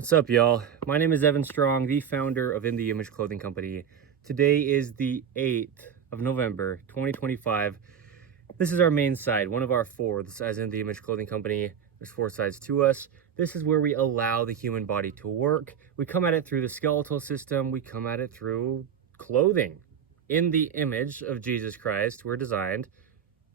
What's up, y'all? My name is Evan Strong, the founder of In the Image Clothing Company. Today is the 8th of November, 2025. This is our main side, one of our fourths, as in the Image Clothing Company. There's four sides to us. This is where we allow the human body to work. We come at it through the skeletal system. We come at it through clothing. In the image of Jesus Christ, we're designed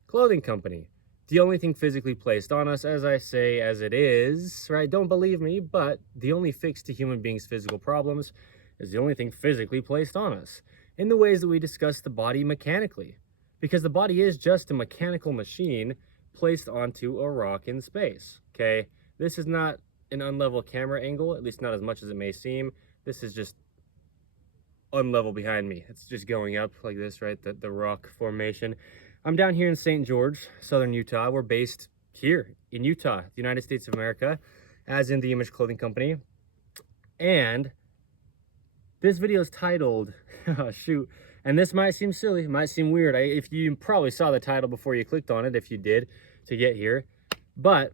clothing company. The only thing physically placed on us, as I say, as it is, right? Don't believe me, but the only fix to human beings' physical problems is the only thing physically placed on us in the ways that we discuss the body mechanically. Because the body is just a mechanical machine placed onto a rock in space, okay? This is not an unlevel camera angle, at least not as much as it may seem. This is just unlevel behind me. It's just going up like this, right? The rock formation. I'm down here in St. George, southern Utah. We're based here in Utah, the United States of America, as in the Image Clothing Company. And this video is titled, oh, shoot, and this might seem silly, might seem weird. If you probably saw the title before you clicked on it, if you did, to get here. But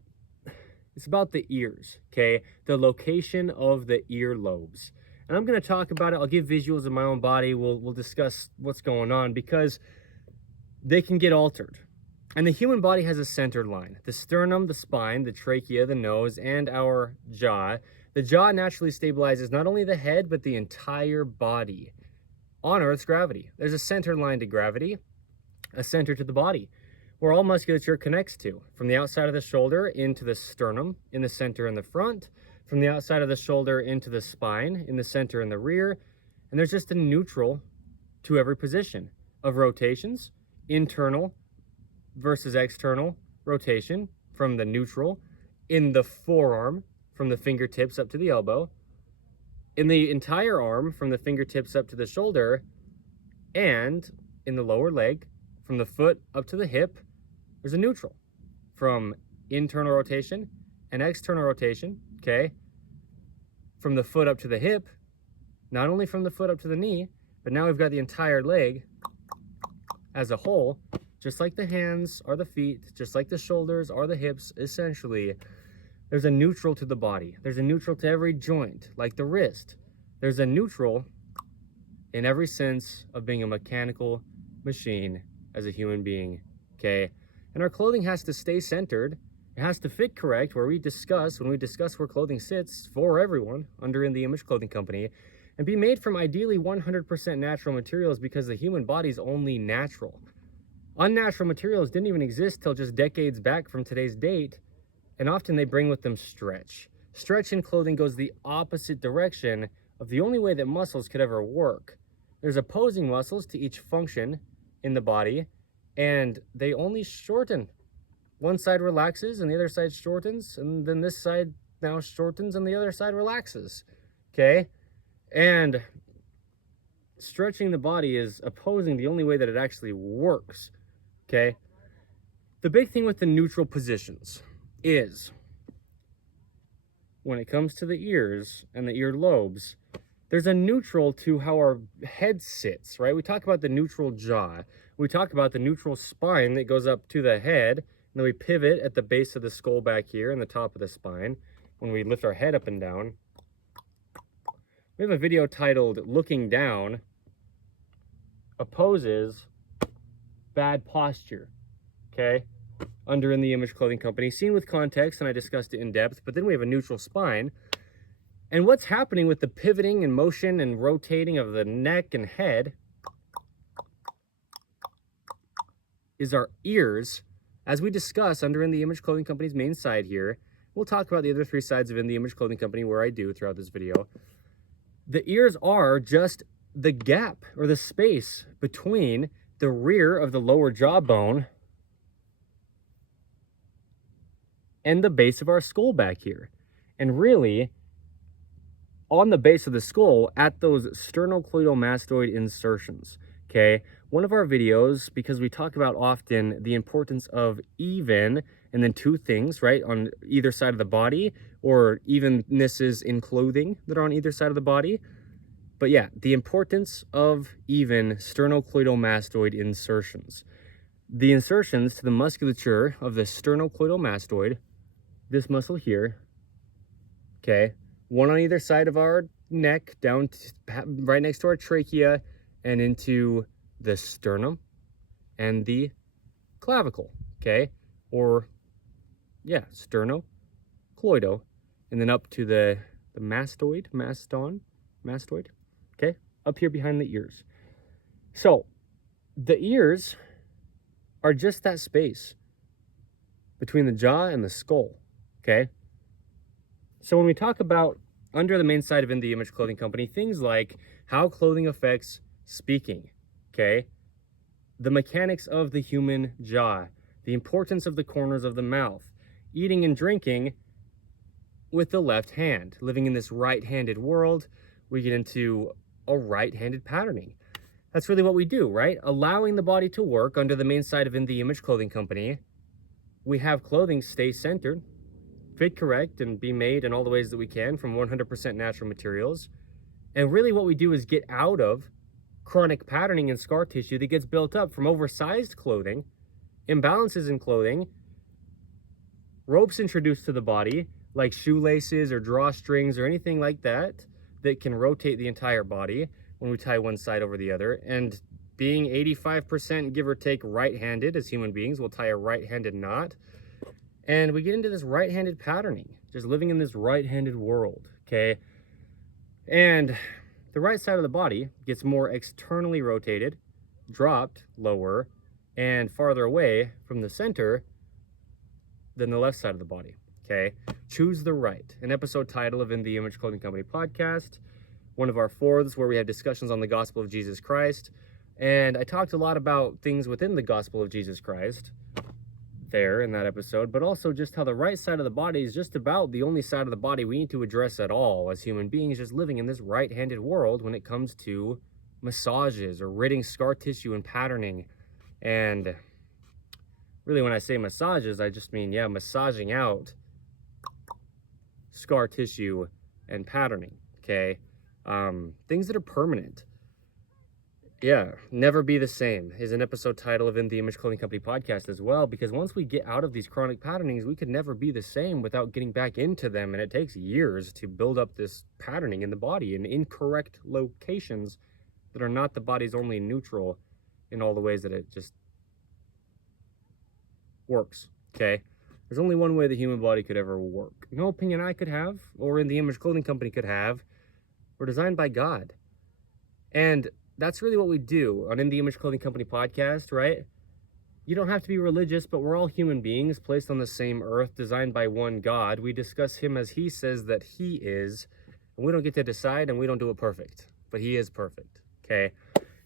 it's about the ears, okay? The location of the earlobes. And I'm going to talk about it. I'll give visuals of my own body. We'll discuss what's going on because they can get altered. And the human body has a centered line. The sternum, the spine, the trachea, the nose, and our jaw. The jaw naturally stabilizes not only the head, but the entire body on Earth's gravity. There's a centered line to gravity, a center to the body, where all musculature connects to. From the outside of the shoulder into the sternum, in the center and the front. From the outside of the shoulder into the spine, in the center and the rear. And there's just a neutral to every position of rotations. Internal versus external rotation from the neutral in the forearm from the fingertips up to the elbow, in the entire arm from the fingertips up to the shoulder, and in the lower leg from the foot up to the hip. There's a neutral from internal rotation and external rotation, okay? From the foot up to the hip, not only from the foot up to the knee, but now we've got the entire leg as a whole, just like the hands are the feet, just like the shoulders are the hips. Essentially, there's a neutral to the body. There's a neutral to every joint, like the wrist. There's a neutral in every sense of being a mechanical machine as a human being, okay? And our clothing has to stay centered. It has to fit correct when we discuss where clothing sits for everyone under In the Image Clothing Company, and be made from ideally 100% natural materials, because the human body is only natural. Unnatural materials didn't even exist till just decades back from today's date, and often they bring with them stretch. Stretch in clothing goes the opposite direction of the only way that muscles could ever work. There's opposing muscles to each function in the body, and they only shorten. One side relaxes and the other side shortens, and then this side now shortens and the other side relaxes, okay? And stretching the body is opposing the only way that it actually works, okay? The big thing with the neutral positions is when it comes to the ears and the ear lobes, there's a neutral to how our head sits, right? We talk about the neutral jaw. We talk about the neutral spine that goes up to the head, and then we pivot at the base of the skull back here and the top of the spine when we lift our head up and down. We have a video titled Looking Down Opposes Bad Posture, okay? Under In the Image Clothing Company, seen with context, and I discussed it in depth, but then we have a neutral spine. And what's happening with the pivoting and motion and rotating of the neck and head is our ears, as we discuss under In the Image Clothing Company's main side here. We'll talk about the other three sides of In the Image Clothing Company where I do throughout this video. The ears are just the gap or the space between the rear of the lower jawbone and the base of our skull back here. And really, on the base of the skull at those sternocleidomastoid insertions, okay? One of our videos, because we talk about often the importance of even and then two things, right, on either side of the body, or evennesses in clothing that are on either side of the body. But yeah, the importance of even sternocleidomastoid insertions. The insertions to the musculature of the sternocleidomastoid, this muscle here, okay, one on either side of our neck, down right next to our trachea, and into the sternum and the clavicle, okay? Or, yeah, sternocleido, and then up to the mastoid, okay? Up here behind the ears. So, the ears are just that space between the jaw and the skull, okay? So when we talk about under the main side of In the Image Clothing Company, things like how clothing affects speaking, okay? The mechanics of the human jaw, the importance of the corners of the mouth, eating and drinking with the left hand. Living in this right-handed world, we get into a right-handed patterning. That's really what we do, right? Allowing the body to work under the main side of In the Image Clothing Company. We have clothing stay centered, fit correct, and be made in all the ways that we can from 100% natural materials. And really what we do is get out of chronic patterning and scar tissue that gets built up from oversized clothing, imbalances in clothing, ropes introduced to the body, like shoelaces or drawstrings or anything like that, that can rotate the entire body when we tie one side over the other. And being 85%, give or take, right-handed as human beings, we'll tie a right-handed knot. And we get into this right-handed patterning, just living in this right-handed world, okay? And the right side of the body gets more externally rotated, dropped lower, and farther away from the center than the left side of the body, okay? Choose the right, an episode title of In the Image Clothing Company podcast, one of our fourths where we have discussions on the gospel of Jesus Christ. And I talked a lot about things within the gospel of Jesus Christ there in that episode, but also just how the right side of the body is just about the only side of the body we need to address at all as human beings, just living in this right-handed world when it comes to massages or ridding scar tissue and patterning. And really when I say massages, I just mean, yeah, massaging out scar tissue and patterning, okay? Things that are permanent. Yeah, Never Be the Same is an episode title of In the Image Clothing Company podcast as well, because once we get out of these chronic patternings, we could never be the same without getting back into them, and it takes years to build up this patterning in the body in incorrect locations that are not the body's only neutral in all the ways that it just works, okay? There's only one way the human body could ever work. No opinion I could have, or In the Image Clothing Company could have, were designed by God. And that's really what we do on In the Image Clothing Company podcast, right? You don't have to be religious, but we're all human beings placed on the same earth, designed by one God. We discuss him as he says that he is, and we don't get to decide, and we don't do it perfect, but he is perfect, okay?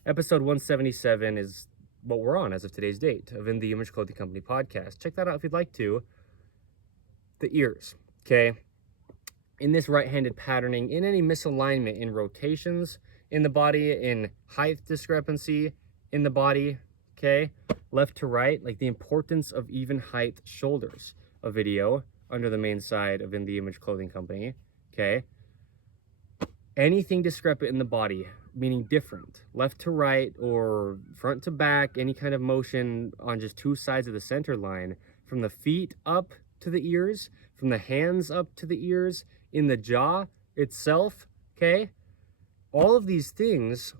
Episode 177 is what we're on as of today's date of In the Image Clothing Company podcast. Check that out if you'd like to. The ears, okay? In this right-handed patterning, in any misalignment in rotations in the body, in height discrepancy in the body, okay? Left to right, like the importance of even height shoulders, a video under the main side of In the Image Clothing Company, okay? Anything discrepant in the body, meaning different, left to right or front to back, any kind of motion on just two sides of the center line, from the feet up to the ears, from the hands up to the ears, in the jaw itself, okay? All of these things,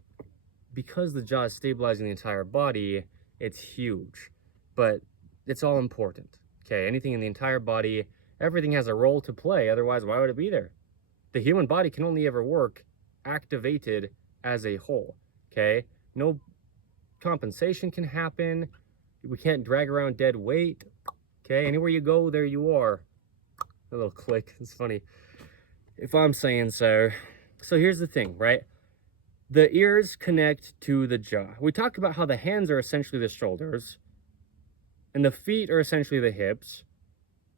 because the jaw is stabilizing the entire body, it's huge, but it's all important, okay? Anything in the entire body, everything has a role to play, otherwise why would it be there? The human body can only ever work activated as a whole, okay? No compensation can happen. We can't drag around dead weight, okay? Anywhere you go, there you are. A little click, it's funny if I'm saying so. So here's the thing, right? The ears connect to the jaw. We talked about how the hands are essentially the shoulders, and the feet are essentially the hips.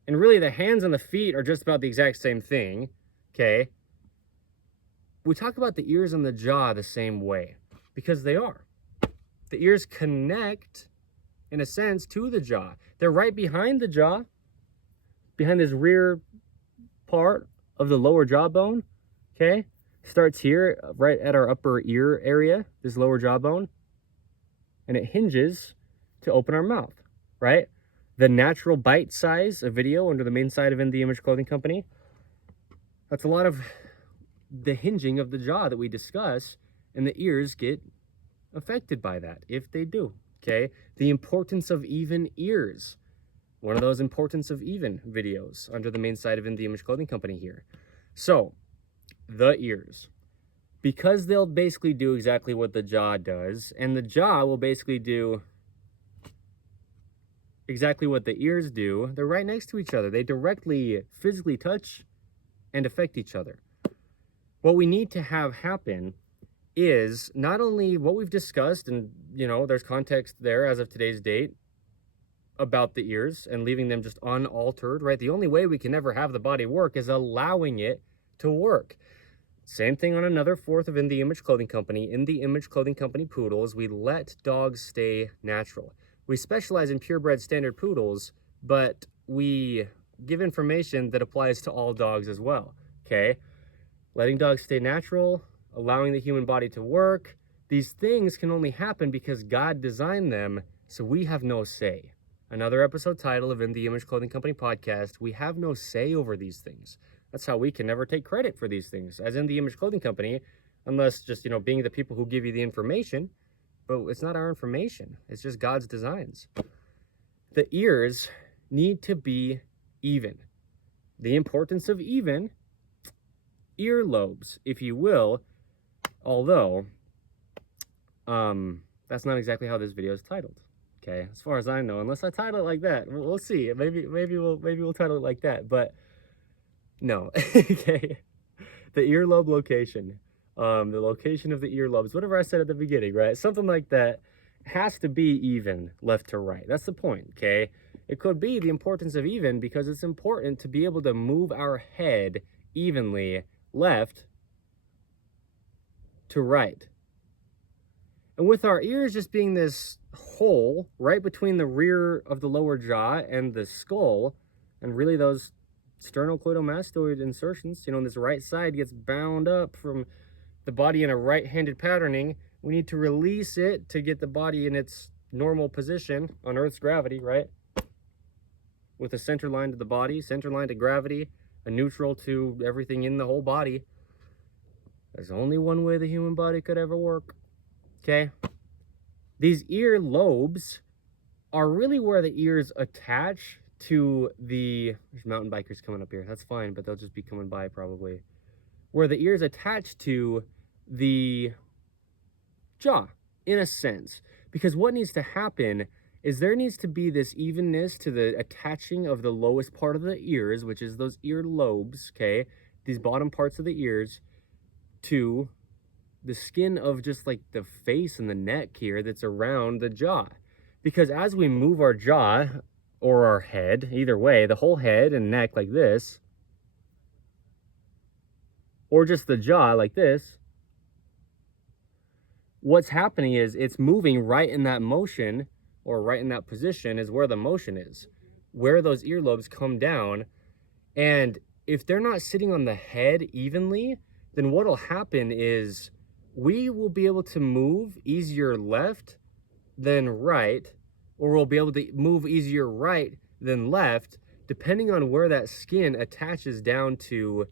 And really, the hands and the feet are just about the exact same thing, okay? We talk about the ears and the jaw the same way, because they are. The ears connect, in a sense, to the jaw. They're right behind the jaw, behind this rear part of the lower jawbone, okay? Starts here, right at our upper ear area, this lower jawbone, and it hinges to open our mouth, right? The natural bite size of video under the main side of In the Image Clothing Company That's a lot of the hinging of the jaw that we discuss, and the ears get affected by that if they do. Okay, the importance of even ears. One of those importance of even videos under the main side of In the Image Clothing Company here. So, the ears. Because they'll basically do exactly what the jaw does, and the jaw will basically do exactly what the ears do, they're right next to each other. They directly physically touch and affect each other. What we need to have happen is not only what we've discussed, and there's context there as of today's date about the ears and leaving them just unaltered, right? The only way we can ever have the body work is allowing it to work. Same thing on another fourth of In the Image Clothing Company. In the Image Clothing Company poodles, we let dogs stay natural. We specialize in purebred standard poodles, but we give information that applies to all dogs as well, okay? Letting dogs stay natural, allowing the human body to work. These things can only happen because God designed them, so we have no say. Another episode title of In the Image Clothing Company podcast, we have no say over these things. That's how we can never take credit for these things as In the Image Clothing Company, unless just, being the people who give you the information, but it's not our information. It's just God's designs. The ears need to be even. The importance of even, earlobes, if you will, although that's not exactly how this video is titled. Okay, as far as I know, unless I title it like that, we'll see. Maybe we'll title it like that, but no. Okay, the earlobe location, the location of the earlobes, whatever I said at the beginning, right? Something like that has to be even left to right. That's the point. Okay, it could be the importance of even because it's important to be able to move our head evenly left to right. And with our ears just being this hole right between the rear of the lower jaw and the skull, and really those sternocleidomastoid insertions, this right side gets bound up from the body in a right-handed patterning. We need to release it to get the body in its normal position on Earth's gravity, right? With a center line to the body, center line to gravity, a neutral to everything in the whole body. There's only one way the human body could ever work. Okay, these ear lobes are really where the ears attach to there's mountain bikers coming up here. That's fine, but they'll just be coming by probably. Where the ears attach to the jaw, in a sense. Because what needs to happen is there needs to be this evenness to the attaching of the lowest part of the ears, which is those ear lobes, okay? These bottom parts of the ears, to the skin of just like the face and the neck here that's around the jaw. Because as we move our jaw or our head, either way, the whole head and neck like this, or just the jaw like this, what's happening is it's moving right in that motion, or right in that position is where the motion is, where those earlobes come down. And if they're not sitting on the head evenly, then what'll happen is we will be able to move easier left than right, or we'll be able to move easier right than left, depending on where that skin attaches down to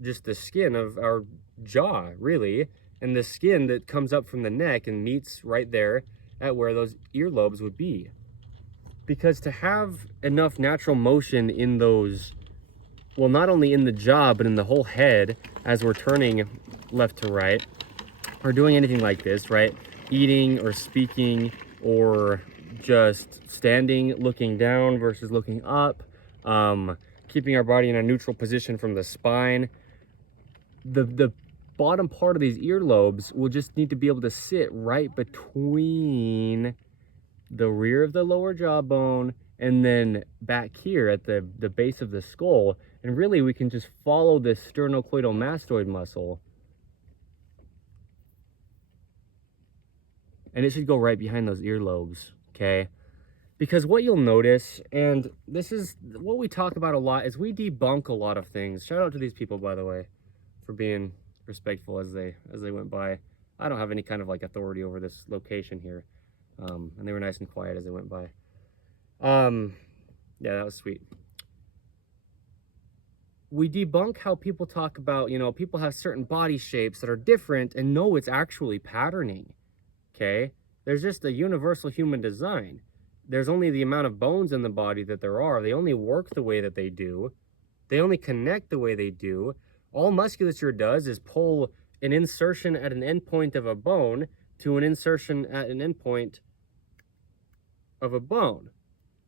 just the skin of our jaw, really, and the skin that comes up from the neck and meets right there at where those earlobes would be. Because to have enough natural motion in those, well, not only in the jaw, but in the whole head as we're turning left to right, or doing anything like this, right? Eating or speaking or just standing, looking down versus looking up, keeping our body in a neutral position from the spine. The bottom part of these earlobes will just need to be able to sit right between the rear of the lower jawbone and then back here at the base of the skull. And really we can just follow this sternocleidomastoid muscle, and it should go right behind those earlobes, okay? Because what you'll notice, and this is what we talk about a lot, is we debunk a lot of things. Shout out to these people, by the way, for being respectful as they went by. I don't have any kind of like authority over this location here, and they were nice and quiet as they went by. Yeah, that was sweet. we debunk how people talk about, people have certain body shapes that are different, and no, it's actually patterning. Okay? There's just a universal human design. There's only the amount of bones in the body that there are. They only work the way that they do. They only connect the way they do. All musculature does is pull an insertion at an endpoint of a bone to an insertion at an endpoint of a bone.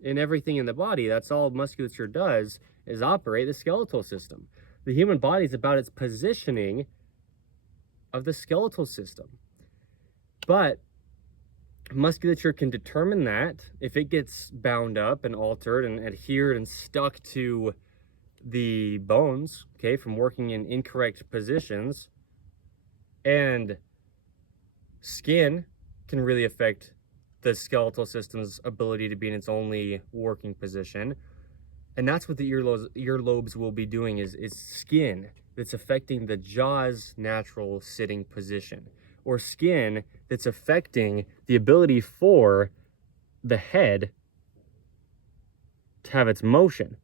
In everything in the body, that's all musculature does, is operate the skeletal system. The human body is about its positioning of the skeletal system. But musculature can determine that if it gets bound up and altered and adhered and stuck to the bones, okay, from working in incorrect positions. And skin can really affect the skeletal system's ability to be in its only working position. And that's what the earlobes will be doing, is skin that's affecting the jaw's natural sitting position, or skin that's affecting the ability for the head to have its motion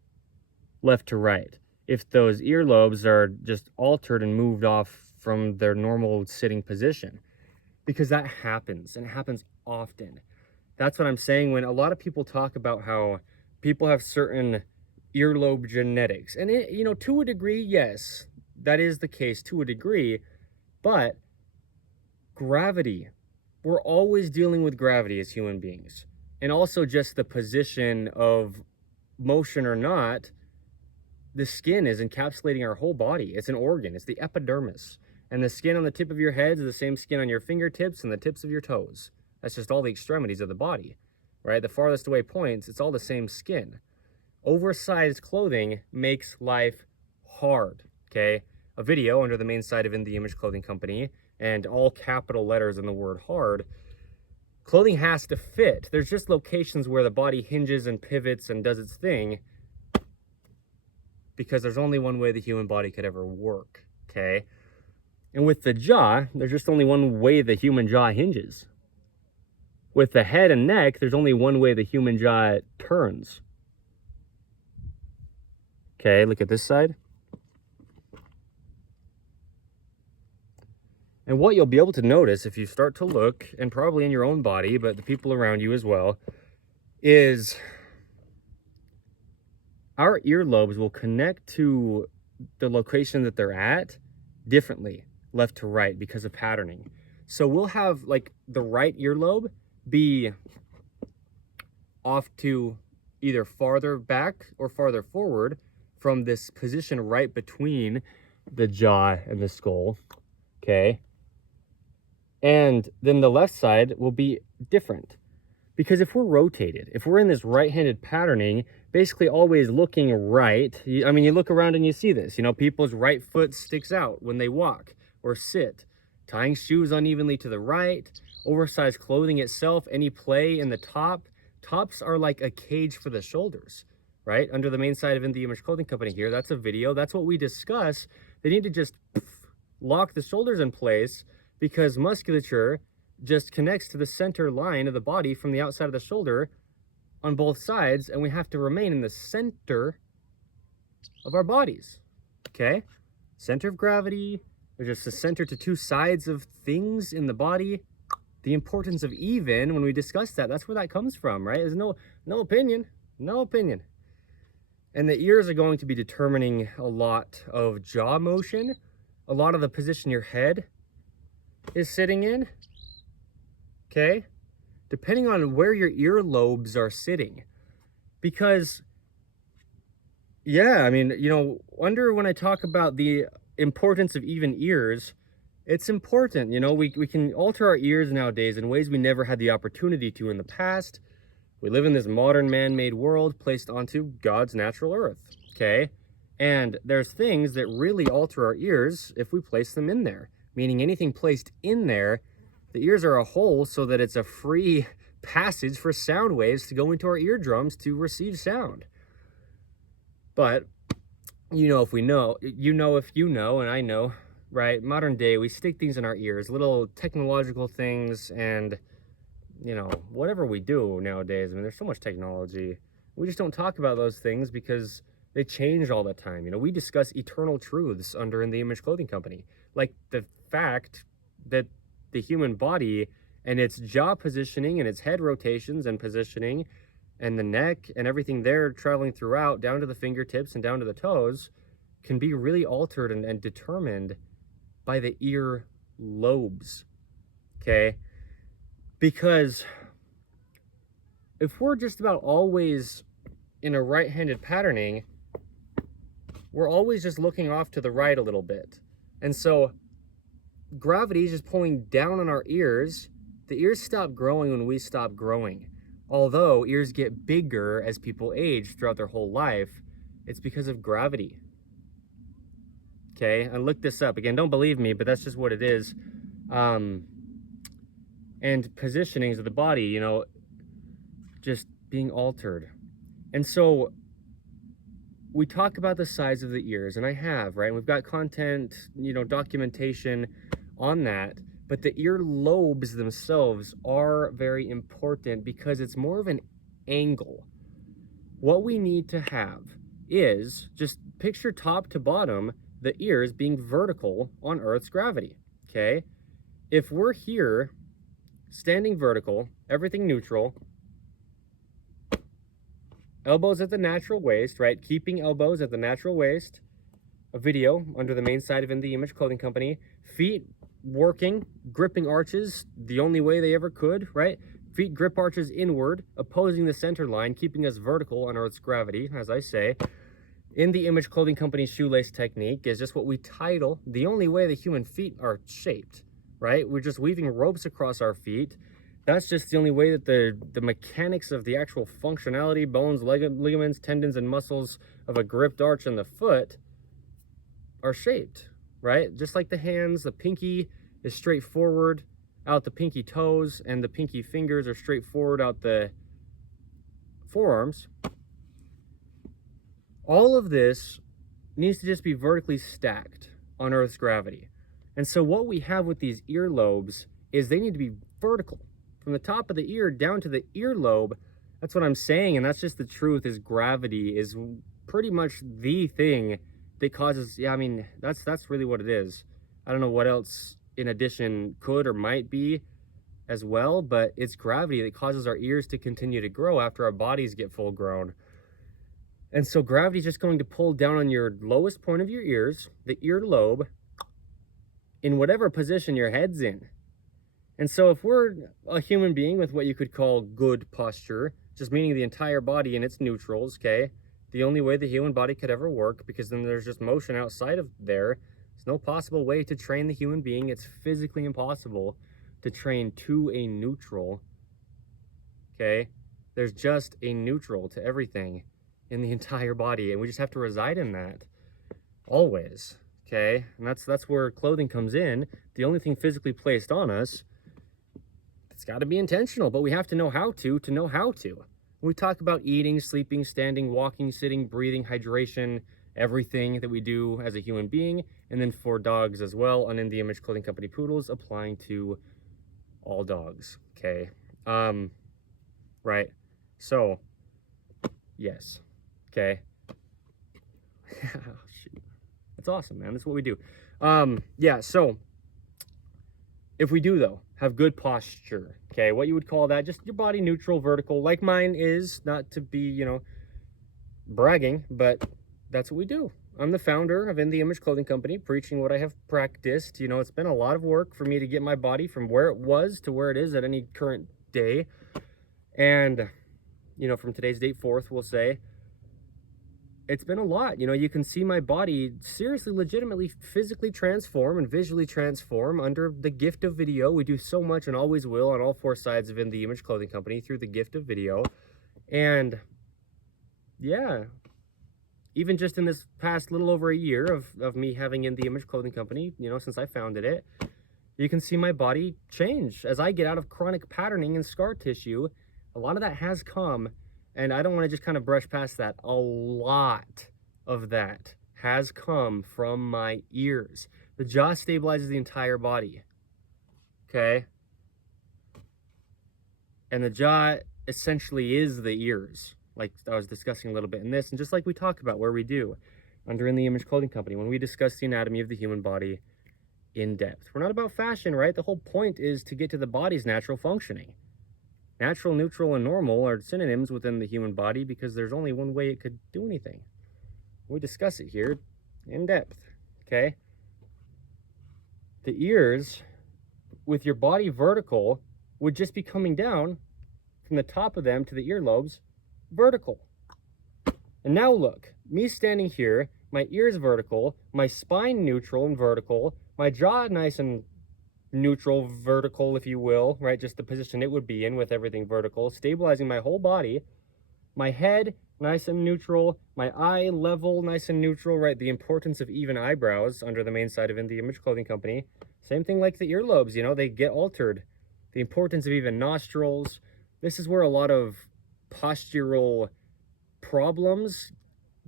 left to right. If those earlobes are just altered and moved off from their normal sitting position, because that happens, and it happens often. That's what I'm saying when a lot of people talk about how people have certain earlobe genetics. And to a degree, yes, that is the case to a degree, but gravity, we're always dealing with gravity as human beings. And also just the position of motion or not, the skin is encapsulating our whole body. It's an organ, it's the epidermis. And the skin on the tip of your head is the same skin on your fingertips and the tips of your toes. That's just all the extremities of the body, right? The farthest away points, it's all the same skin. Oversized clothing makes life hard, okay? A video under the main site of In The Image Clothing Company, and all capital letters in the word hard. Clothing has to fit. There's just locations where the body hinges and pivots and does its thing, because there's only one way the human body could ever work, okay? And with the jaw, there's just only one way the human jaw hinges. With the head and neck, there's only one way the human jaw turns. Okay, look at this side. And what you'll be able to notice if you start to look, and probably in your own body, but the people around you as well, is our earlobes will connect to the location that they're at differently, left to right, because of patterning. So we'll have like the right earlobe be off to either farther back or farther forward from this position right between the jaw and the skull, okay? And then the left side will be different, because if we're rotated, if we're in this right-handed patterning, basically always looking right, I mean, you look around and you see this, people's right foot sticks out when they walk or sit, tying shoes unevenly to the right, oversized clothing itself, any play in the top. Tops are like a cage for the shoulders, right? Under the main site of In The Image Clothing Company here, that's a video, that's what we discuss. They need to just lock the shoulders in place, because musculature just connects to the center line of the body from the outside of the shoulder on both sides, and we have to remain in the center of our bodies, okay? Center of gravity, there's just a center to two sides of things in the body. The importance of even, when we discuss that, that's where that comes from, right? There's no opinion. And the ears are going to be determining a lot of jaw motion, a lot of the position your head is sitting in, okay? Depending on where your earlobes are sitting. Because, yeah, I mean, when I talk about the importance of even ears, it's important, we can alter our ears nowadays in ways we never had the opportunity to in the past. We live in this modern man-made world placed onto God's natural earth, okay? And there's things that really alter our ears if we place them in there, meaning anything placed in there, the ears are a hole so that it's a free passage for sound waves to go into our eardrums to receive sound. But, if we know, if you know, and I know, right? Modern day, we stick things in our ears, little technological things, and, whatever we do nowadays. I mean, there's so much technology. We just don't talk about those things because They change all the time. We discuss eternal truths under In the Image Clothing Company, like the fact that the human body and its jaw positioning and its head rotations and positioning and the neck and everything there traveling throughout down to the fingertips and down to the toes can be really altered and determined by the ear lobes. Okay? Because if we're just about always in a right-handed patterning, we're always just looking off to the right a little bit. And so gravity is just pulling down on our ears. The ears stop growing when we stop growing. Although ears get bigger as people age throughout their whole life, it's because of gravity. Okay, I looked this up. Again, don't believe me, but that's just what it is. And positionings of the body, just being altered. And so we talk about the size of the ears, and I have, right? We've got content, documentation on that. But the ear lobes themselves are very important because it's more of an angle. What we need to have is just picture top to bottom, the ears being vertical on Earth's gravity, okay? If we're here, standing vertical, everything neutral, elbows at the natural waist, right? Keeping elbows at the natural waist. A video under the main side of In the Image Clothing Company. Feet working, gripping arches the only way they ever could, right? Feet grip arches inward, opposing the center line, keeping us vertical on Earth's gravity, as I say. In the Image Clothing Company shoelace technique is just what we title the only way the human feet are shaped, right? We're just weaving ropes across our feet. That's just the only way that the mechanics of the actual functionality, bones, ligaments, tendons, and muscles of a gripped arch in the foot are shaped, right? Just like the hands, the pinky is straight forward out the pinky toes, and the pinky fingers are straight forward out the forearms. All of this needs to just be vertically stacked on Earth's gravity. And so what we have with these earlobes is they need to be vertical. From the top of the ear down to the earlobe, that's what I'm saying, and that's just the truth, is gravity is pretty much the thing that causes, that's really what it is. I don't know what else in addition could or might be as well, but it's gravity that causes our ears to continue to grow after our bodies get full grown. And so gravity is just going to pull down on your lowest point of your ears, the earlobe, in whatever position your head's in. And so if we're a human being with what you could call good posture, just meaning the entire body in its neutrals, okay? The only way the human body could ever work, because then there's just motion outside of there. There's no possible way to train the human being. It's physically impossible to train to a neutral, okay? There's just a neutral to everything in the entire body, and we just have to reside in that always, okay? And that's where clothing comes in. The only thing physically placed on us, it's got to be intentional, but we have to know how to know how to. We talk about eating, sleeping, standing, walking, sitting, breathing, hydration, everything that we do as a human being, and then for dogs as well, on In the Image Clothing Company poodles, applying to all dogs, okay? Right, so, yes, okay? Shoot. That's awesome, man, that's what we do. Yeah, so, if we do, though, have good posture, okay, what you would call that, just your body neutral, vertical, like mine is, not to be, bragging, but that's what we do. I'm the founder of In the Image Clothing Company, preaching what I have practiced. It's been a lot of work for me to get my body from where it was to where it is at any current day. And, from today's date forth, we'll say, it's been a lot. You can see my body seriously, legitimately, physically transform and visually transform under the gift of video. We do so much and always will on all four sides of In the Image Clothing Company through the gift of video. And yeah, even just in this past little over a year of me having In the Image Clothing Company, since I founded it, you can see my body change as I get out of chronic patterning and scar tissue. A lot of that has come. And I don't want to just kind of brush past that. A lot of that has come from my ears. The jaw stabilizes the entire body, okay? And the jaw essentially is the ears, like I was discussing a little bit in this, and just like we talk about where we do under In the Image Clothing Company when we discuss the anatomy of the human body in depth. We're not about fashion, right? The whole point is to get to the body's natural functioning. Natural, neutral, and normal are synonyms within the human body because there's only one way it could do anything. We discuss it here in depth, okay? The ears, with your body vertical, would just be coming down from the top of them to the earlobes vertical. And now look, me standing here, my ears vertical, my spine neutral and vertical, my jaw nice and neutral, vertical, if you will, right? Just the position it would be in with everything vertical, stabilizing my whole body. My head nice and neutral, my eye level nice and neutral, right? The importance of even eyebrows under the main side of In the Image Clothing Company. Same thing like the earlobes, you know, they get altered. The importance of even nostrils. This is where a lot of postural problems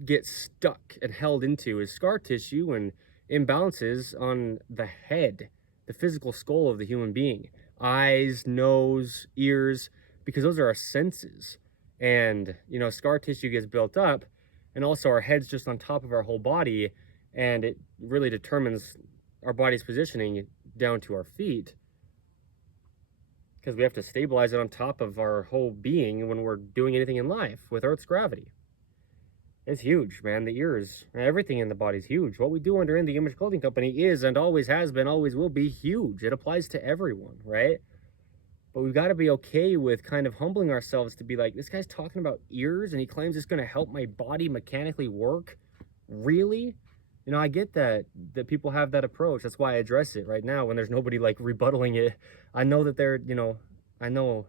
get stuck and held into, is scar tissue and imbalances on the head, the physical skull of the human being. Eyes, nose, ears, because those are our senses. And, you know, scar tissue gets built up, and also our head's just on top of our whole body, and it really determines our body's positioning down to our feet, because we have to stabilize it on top of our whole being when we're doing anything in life with Earth's gravity. It's huge, man. The ears, everything in the body is huge. What we do under In the Image Clothing Company is, and always has been, always will be, huge. It applies to everyone, right? But we've got to be okay with kind of humbling ourselves to be like, this guy's talking about ears and he claims it's going to help my body mechanically work. Really? You know, I get that people have that approach. That's why I address it right now when there's nobody like rebuttaling it. I know that they're, you know, I know,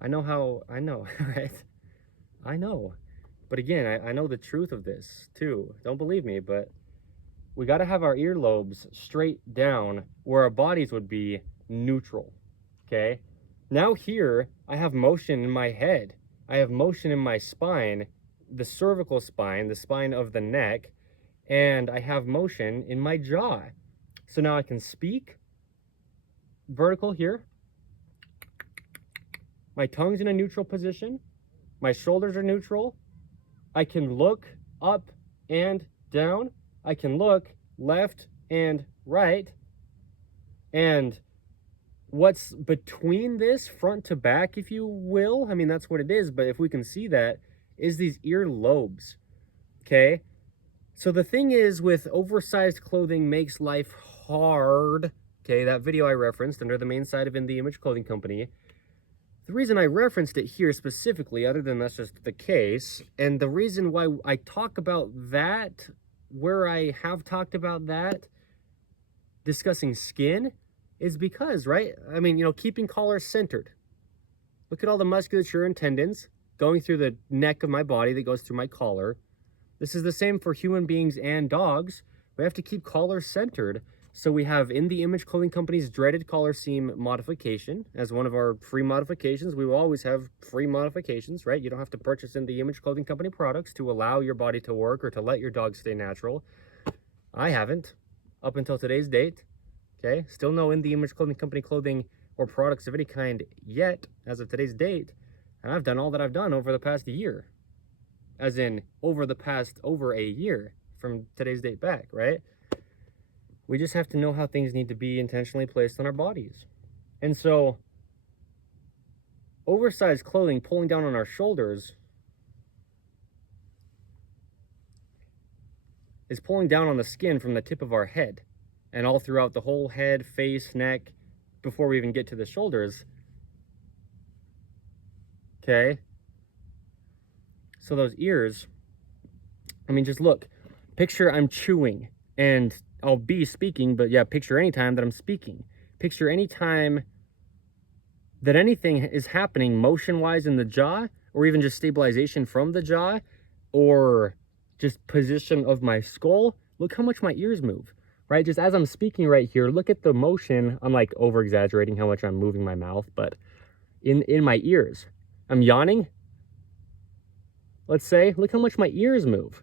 right? I know. But again, I know the truth of this too. Don't believe me, but we got to have our earlobes straight down where our bodies would be neutral. Okay, now here I have motion in my head, I have motion in my spine, the cervical spine, the spine of the neck, and I have motion in my jaw. So now I can speak vertical here, my tongue's in a neutral position, my shoulders are neutral, I can look up and down, I can look left and right, and what's between this, front to back, if you will, I mean, that's what it is, but if we can see that, is these ear lobes, okay? So the thing is, with oversized clothing makes life hard, okay, that video I referenced under the main side of In the Image Clothing Company, the reason I referenced it here specifically, other than that's just the case, and the reason why I talk about that, where I have talked about that, discussing skin, is because, right? I mean, you know, keeping collars centered. Look at all the musculature and tendons going through the neck of my body that goes through my collar. This is the same for human beings and dogs. We have to keep collars centered. So we have In the Image Clothing Company's dreaded collar seam modification as one of our free modifications. We will always have free modifications, right? You don't have to purchase In the Image Clothing Company products to allow your body to work or to let your dog stay natural. I haven't up until today's date. Okay, still no In the Image Clothing Company clothing or products of any kind yet as of today's date. And I've done all that I've done over the past year. As in, over a year from today's date back, right? We just have to know how things need to be intentionally placed on our bodies. And so, oversized clothing pulling down on our shoulders is pulling down on the skin from the tip of our head and all throughout the whole head, face, neck, before we even get to the shoulders. Okay? So those ears, I mean, just look. Picture I'm chewing, and I'll be speaking, but yeah, picture any time that I'm speaking. Picture any time that anything is happening motion-wise in the jaw, or even just stabilization from the jaw, or just position of my skull. Look how much my ears move. Right, just as I'm speaking right here, look at the motion. I'm like over-exaggerating how much I'm moving my mouth, but in my ears. I'm yawning. Let's say, look how much my ears move.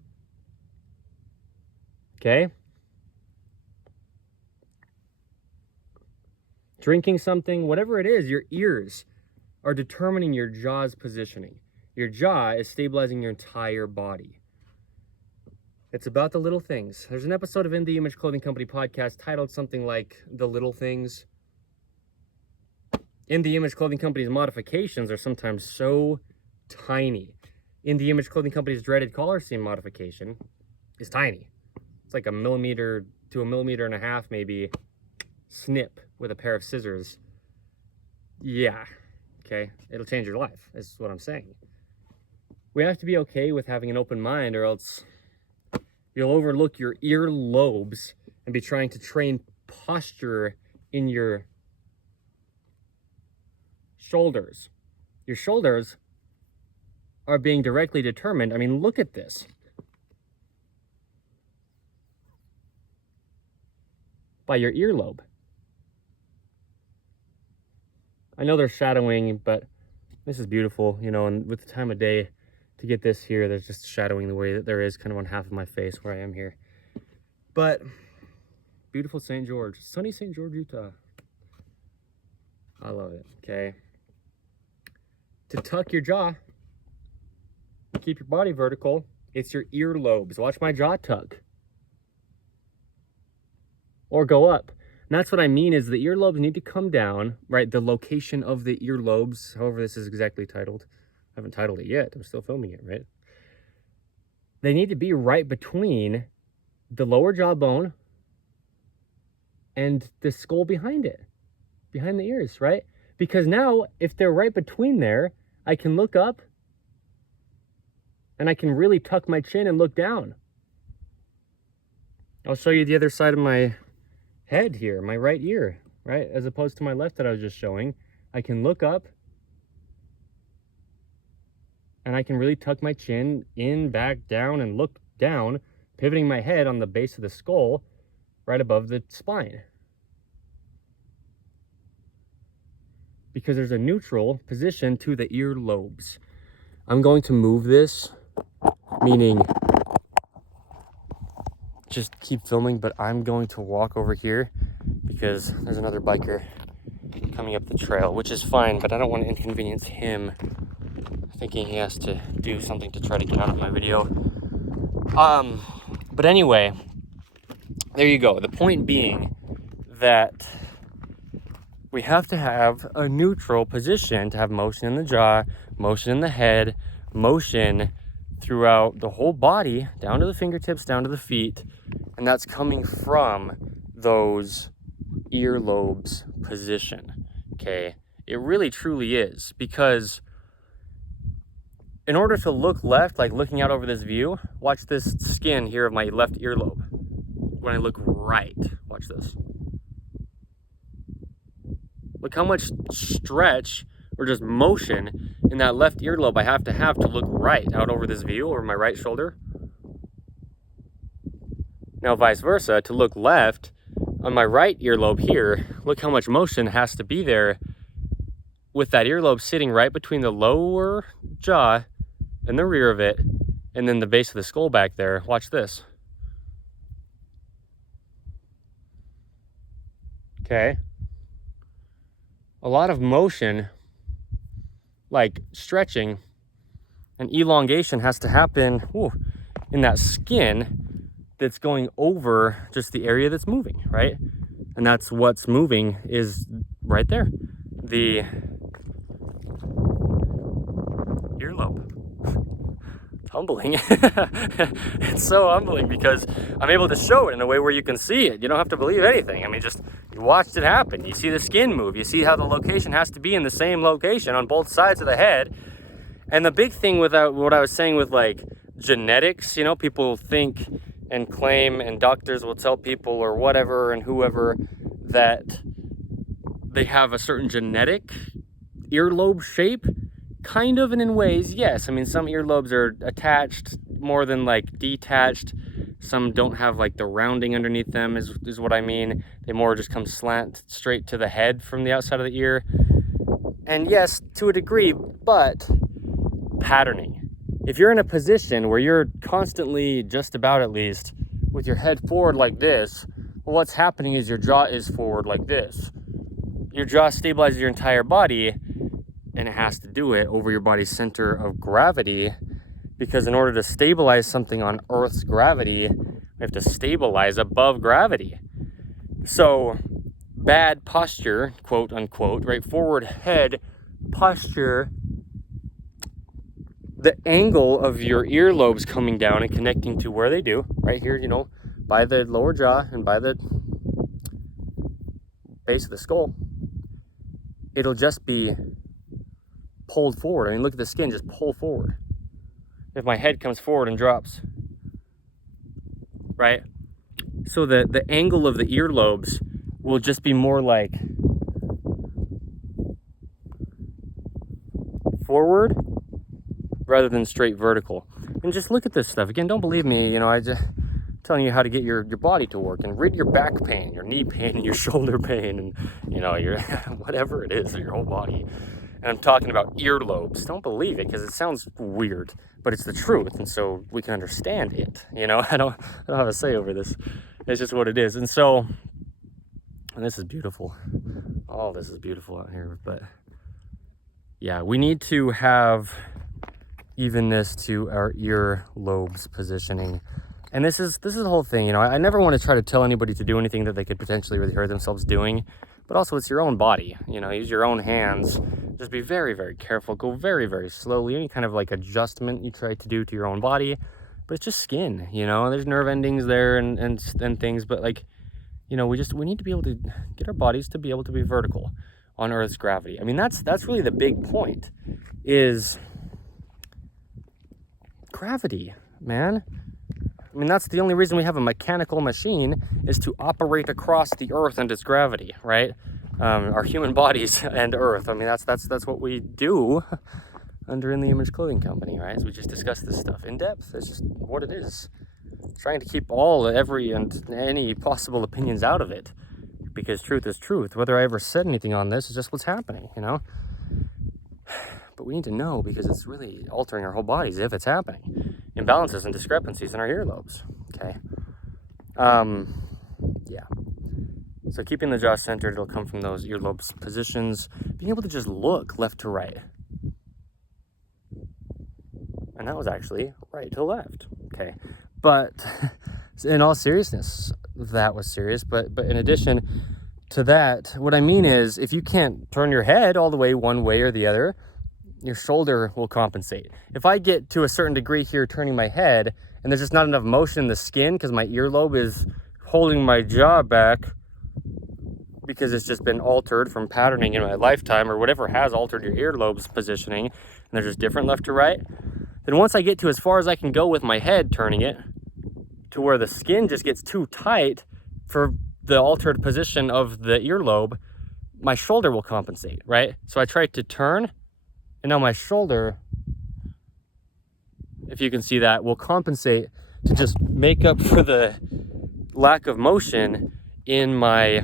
Okay? Drinking something, whatever it is, your ears are determining your jaw's positioning. Your jaw is stabilizing your entire body. It's about the little things. There's an episode of In the Image Clothing Company podcast titled something like The Little Things. In the Image Clothing Company's modifications are sometimes so tiny. In the Image Clothing Company's dreaded collar seam modification is tiny. It's like 1 millimeter to 1.5 millimeters maybe snip with a pair of scissors. Yeah, okay, it'll change your life, is what I'm saying. We have to be okay with having an open mind, or else you'll overlook your earlobes and be trying to train posture in your shoulders. Your shoulders are being directly determined. I mean, look at this. By your earlobe. I know they're shadowing, but this is beautiful, you know, and with the time of day to get this here, there's just shadowing the way that there is kind of on half of my face where I am here. But beautiful St. George, sunny St. George, Utah. I love it, okay? To tuck your jaw, keep your body vertical, it's your earlobes. Watch my jaw tuck. Or go up. And that's what I mean is the earlobes need to come down, right? The location of the earlobes, however this is exactly titled. I haven't titled it yet. I'm still filming it, right? They need to be right between the lower jawbone and the skull behind it, behind the ears, right? Because now, if they're right between there, I can look up and I can really tuck my chin and look down. I'll show you the other side of my head here, my right ear, right? As opposed to my left that I was just showing. I can look up and I can really tuck my chin in, back, down, and look down, pivoting my head on the base of the skull right above the spine. Because there's a neutral position to the earlobes. I'm going to move this, meaning just keep filming, but I'm going to walk over here because there's another biker coming up the trail, which is fine, but I don't want to inconvenience him thinking he has to do something to try to get out of my video. But anyway, there you go. The point being that we have to have a neutral position to have motion in the jaw, motion in the head, motion throughout the whole body, down to the fingertips, down to the feet, and that's coming from those earlobes position, okay? It really truly is, because in order to look left, like looking out over this view, watch this skin here of my left earlobe. When I look right, watch this. Look how much stretch or just motion in that left earlobe I have to look right out over this view over my right shoulder. Now vice versa, to look left on my right earlobe here, look how much motion has to be there with that earlobe sitting right between the lower jaw and the rear of it, and then the base of the skull back there. Watch this. Okay. A lot of motion, like stretching and elongation, has to happen in that skin that's going over just the area that's moving, right? And that's what's moving is right there, the earlobe. Humbling. It's so humbling because I'm able to show it in a way where you can see it. You don't have to believe anything. I mean, just you watched it happen. You see the skin move. You see how the location has to be in the same location on both sides of the head. And the big thing with what I was saying with like genetics, you know, people think and claim, and doctors will tell people or whatever and whoever that they have a certain genetic earlobe shape. Kind of, and in ways, yes. I mean, some earlobes are attached more than like detached. Some don't have like the rounding underneath them is what I mean. They more just come slant straight to the head from the outside of the ear. And yes, to a degree, but patterning. If you're in a position where you're constantly, just about at least, with your head forward like this, well, what's happening is your jaw is forward like this. Your jaw stabilizes your entire body, and it has to do it over your body's center of gravity, because in order to stabilize something on Earth's gravity, we have to stabilize above gravity. So bad posture, quote unquote, right, forward head posture, the angle of your earlobes coming down and connecting to where they do, right here, you know, by the lower jaw and by the base of the skull, it'll just be pulled forward. I mean, look at the skin, just pull forward. If my head comes forward and drops, right? So the angle of the earlobes will just be more like forward rather than straight vertical. And just look at this stuff. Again, don't believe me, you know, I just telling you how to get your body to work and rid your back pain, your knee pain, and your shoulder pain, and you know, your whatever it is, your whole body. And I'm talking about earlobes. Don't believe it because it sounds weird, but it's the truth, and so we can understand it. You know, I don't have a say over this. It's just what it is. And so, and this is beautiful. All this is beautiful out here, but yeah, we need to have evenness to our earlobes positioning. And this is the whole thing, you know. I never want to try to tell anybody to do anything that they could potentially really hurt themselves doing, but also it's your own body, you know. Use your own hands. Just be very, very careful. Go very, very slowly. Any kind of like adjustment you try to do to your own body, but it's just skin, you know. There's nerve endings there and things, but like, you know, we need to be able to get our bodies to be able to be vertical on Earth's gravity. I mean, that's really the big point, is gravity, man. I mean, that's the only reason we have a mechanical machine, is to operate across the Earth and its gravity, right? Our human bodies and Earth. I mean, that's what we do under In The Image Clothing Company, right? So we just discussed this stuff in depth. That's just what it is. Trying to keep every and any possible opinions out of it, because truth is truth. Whether I ever said anything on this is just what's happening, you know? But we need to know, because it's really altering our whole bodies if it's happening. Imbalances and discrepancies in our earlobes, okay? Yeah. So keeping the jaw centered, it'll come from those earlobes positions. Being able to just look left to right. And that was actually right to left, okay? But in all seriousness, that was serious. But in addition to that, what I mean is, if you can't turn your head all the way one way or the other, your shoulder will compensate. If I get to a certain degree here turning my head, and there's just not enough motion in the skin because my earlobe is holding my jaw back because it's just been altered from patterning in my lifetime or whatever has altered your earlobe's positioning, and they're just different left to right, then once I get to as far as I can go with my head turning it to where the skin just gets too tight for the altered position of the earlobe, my shoulder will compensate, right? So I try to turn, and now my shoulder, if you can see that, will compensate to just make up for the lack of motion in my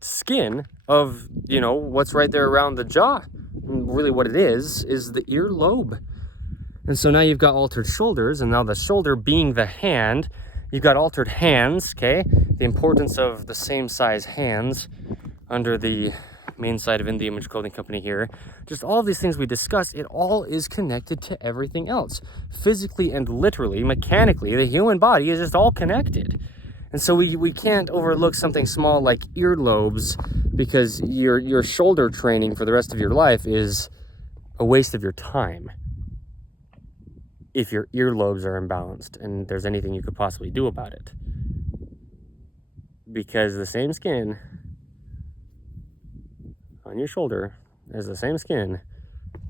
skin of, you know, what's right there around the jaw. And really what it is the earlobe. And so now you've got altered shoulders, and now the shoulder being the hand, you've got altered hands, okay? The importance of the same size hands under the main side of In The Image Clothing Company here. Just all of these things we discussed, it all is connected to everything else. Physically and literally, mechanically, the human body is just all connected. And so we can't overlook something small like earlobes, because your shoulder training for the rest of your life is a waste of your time if your earlobes are imbalanced and there's anything you could possibly do about it. Because the same skin on your shoulder is the same skin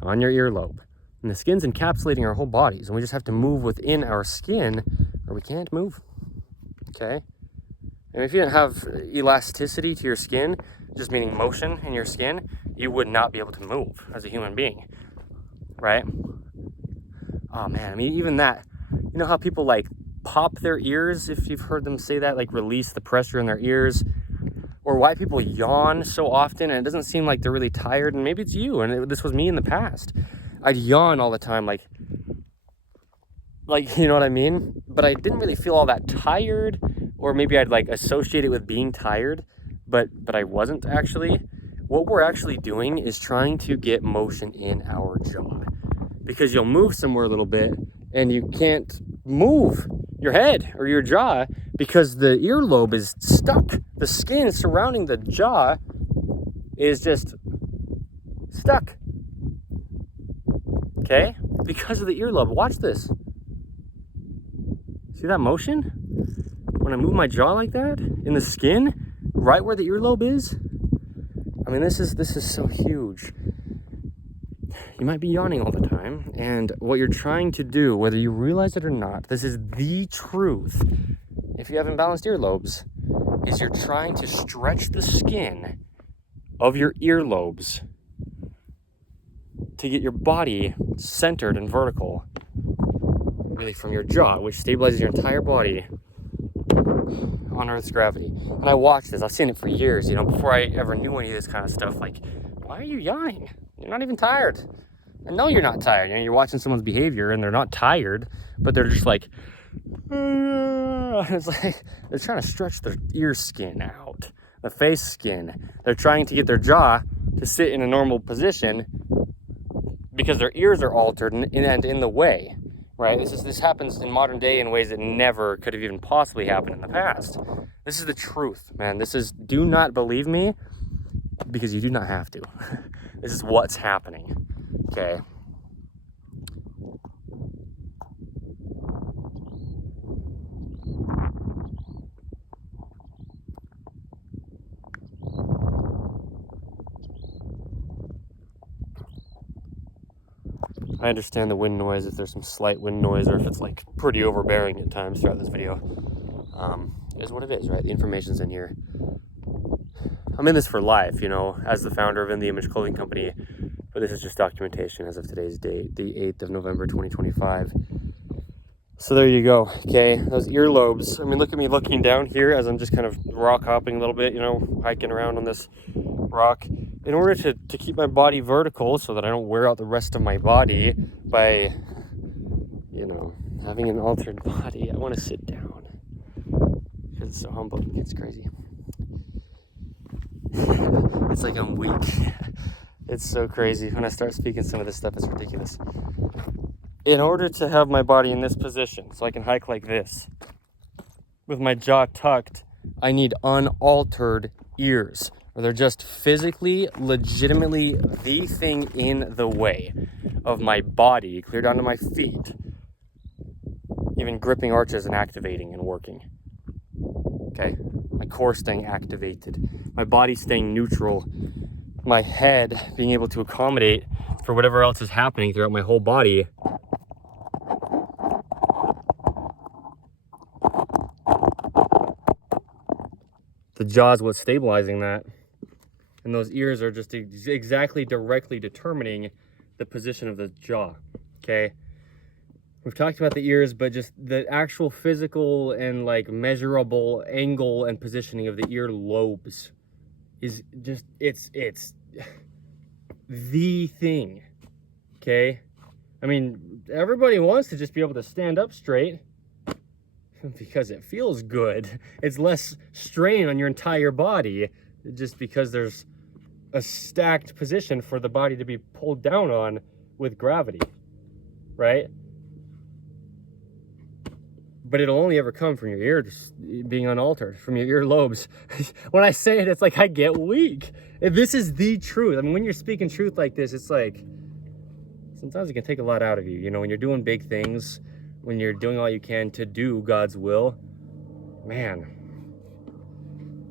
on your earlobe. And the skin's encapsulating our whole bodies, and we just have to move within our skin or we can't move, okay? And if you didn't have elasticity to your skin, just meaning motion in your skin, you would not be able to move as a human being, right? Oh man, I mean, even that, you know how people like pop their ears, if you've heard them say that, like release the pressure in their ears, or why people yawn so often and it doesn't seem like they're really tired, and maybe it's you, and this was me in the past. I'd yawn all the time, like, you know what I mean? But I didn't really feel all that tired, or maybe I'd like associate it with being tired, but I wasn't actually. what we're actually doing is trying to get motion in our jaw, because you'll move somewhere a little bit and you can't move your head or your jaw because the earlobe is stuck. The skin surrounding the jaw is just stuck. Okay? Because of the earlobe. Watch this. See that motion? When I move my jaw like that in the skin, right where the earlobe is. I mean, this is so huge. You might be yawning all the time, and what you're trying to do, whether you realize it or not, this is the truth. If you have imbalanced earlobes, is you're trying to stretch the skin of your earlobes to get your body centered and vertical, really from your jaw, which stabilizes your entire body on Earth's gravity. And I watched this. I've seen it for years, before I ever knew any of this kind of stuff. Like, why are you yawning? You're not even tired. I know you're not tired. You're watching someone's behavior and they're not tired, but they're just like, it's like they're trying to stretch their ear skin out, the face skin. They're trying to get their jaw to sit in a normal position because their ears are altered and in the way, right? This happens in modern day in ways that never could have even possibly happened in the past. This is the truth, man. Do not believe me, because you do not have to. This is what's happening, okay? I understand the wind noise, if there's some slight wind noise, or if it's like pretty overbearing at times throughout this video. It is what it is, right? The information's in here. I'm in this for life, as the founder of In the Image Clothing Company, but this is just documentation as of today's date, the 8th of November, 2025. So there you go, okay? Those earlobes, I mean, look at me looking down here as I'm just kind of rock hopping a little bit, hiking around on this rock. In order to keep my body vertical so that I don't wear out the rest of my body by, having an altered body, I want to sit down. It's so humbling, it's crazy. It's like I'm weak. It's so crazy. When I start speaking some of this stuff, it's ridiculous. In order to have my body in this position, so I can hike like this, with my jaw tucked, I need unaltered ears. Or they're just physically, legitimately the thing in the way of my body, clear down to my feet, even gripping arches and activating and working. Okay? My core staying activated, my body staying neutral, my head being able to accommodate for whatever else is happening throughout my whole body. The jaw is what's stabilizing that. And those ears are just exactly directly determining the position of the jaw, okay? We've talked about the ears, but just the actual physical and like measurable angle and positioning of the ear lobes is just, it's the thing, okay? I mean, everybody wants to just be able to stand up straight because it feels good. It's less strain on your entire body just because there's a stacked position for the body to be pulled down on with gravity, right? But it'll only ever come from your ears being unaltered, from your ear lobes. When I say it, it's like I get weak. This is the truth. I mean, when you're speaking truth like this, it's like, sometimes it can take a lot out of you. When you're doing big things, when you're doing all you can to do God's will, man.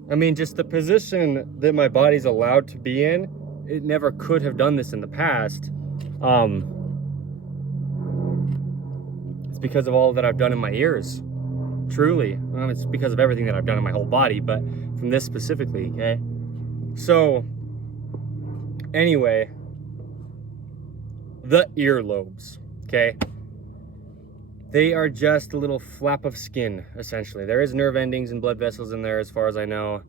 I mean, just the position that my body's allowed to be in, it never could have done this in the past. It's because of all that I've done in my ears. Truly. It's because of everything that I've done in my whole body, but from this specifically, okay? So, anyway, the earlobes, okay? They are just a little flap of skin, essentially. There is nerve endings and blood vessels in there, as far as I know.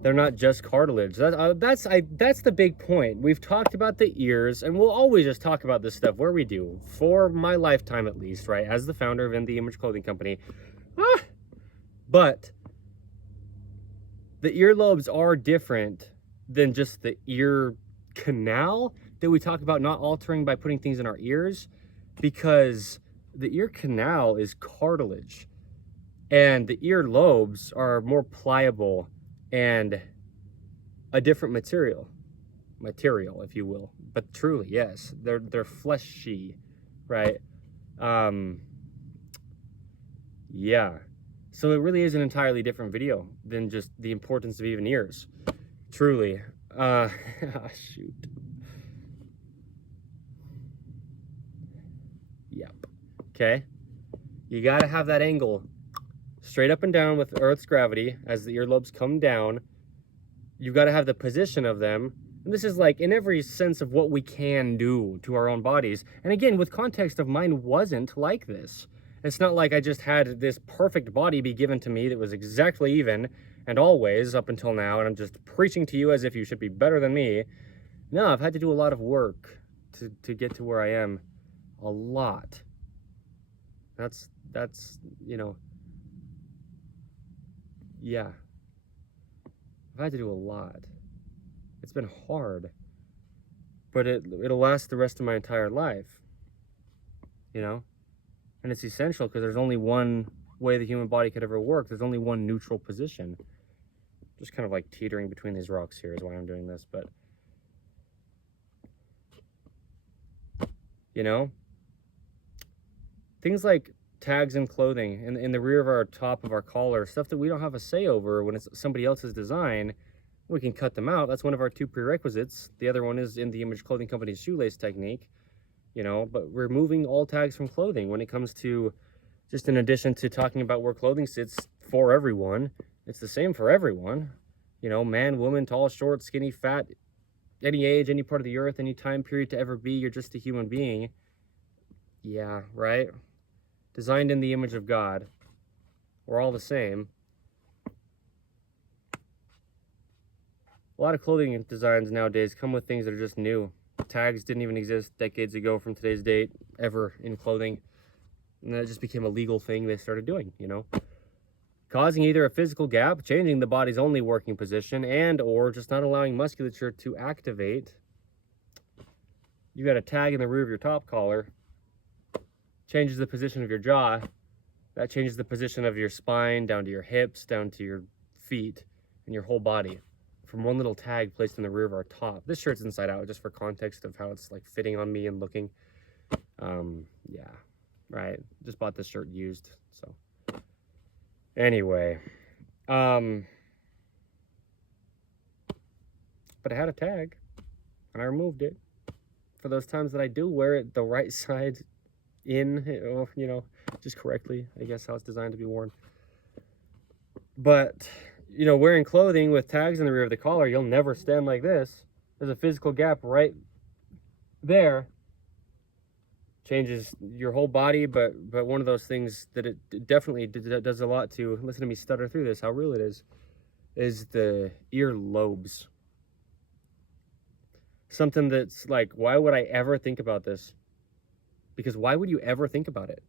They're not just cartilage. That's the big point. We've talked about the ears, and we'll always just talk about this stuff where we do, for my lifetime at least, right? As the founder of In the Image Clothing Company. But the earlobes are different than just the ear canal that we talk about not altering by putting things in our ears, because the ear canal is cartilage and the ear lobes are more pliable and a different material, if you will. But truly, yes, they're fleshy, right? Yeah. So it really is an entirely different video than just the importance of even ears. Truly. Shoot. Yep. Okay. You gotta have that angle straight up and down with Earth's gravity as the earlobes come down. You've got to have the position of them. And this is like in every sense of what we can do to our own bodies. And again, with context of mine wasn't like this. It's not like I just had this perfect body be given to me that was exactly even and always up until now, and I'm just preaching to you as if you should be better than me. No, I've had to do a lot of work to get to where I am. A lot. That's you know, yeah. I've had to do a lot. It's been hard, but it'll last the rest of my entire life, you know? And it's essential because there's only one way the human body could ever work. There's only one neutral position. Just kind of like teetering between these rocks here is why I'm doing this, but you know? Things like tags and clothing in the rear of our top of our collar, stuff that we don't have a say over when it's somebody else's design, we can cut them out. That's one of our 2 prerequisites. The other one is in the Image Clothing Company's shoelace technique, you know, but removing all tags from clothing when it comes to, just in addition to talking about where clothing sits for everyone, it's the same for everyone, you know, man, woman, tall, short, skinny, fat, any age, any part of the earth, any time period to ever be, you're just a human being. Yeah, right? Designed in the image of God. We're all the same. A lot of clothing designs nowadays come with things that are just new. Tags didn't even exist decades ago from today's date, ever in clothing. And that just became a legal thing they started doing, you know? Causing either a physical gap, changing the body's only working position, and or just not allowing musculature to activate. You got a tag in the rear of your top collar. Changes the position of your jaw. That changes the position of your spine, down to your hips, down to your feet, and your whole body. From one little tag placed in the rear of our top. This shirt's inside out, just for context of how it's like fitting on me and looking. Yeah, right. Just bought this shirt used, so. Anyway. But I had a tag, and I removed it. For those times that I do wear it the right side in, you know, just correctly, I guess how it's designed to be worn. But, you know, wearing clothing with tags in the rear of the collar, you'll never stand like this. There's a physical gap right there. Changes your whole body, but one of those things that it definitely does a lot to, listen to me stutter through this, how real it is the ear lobes. Something that's like, why would I ever think about this? Because why would you ever think about it?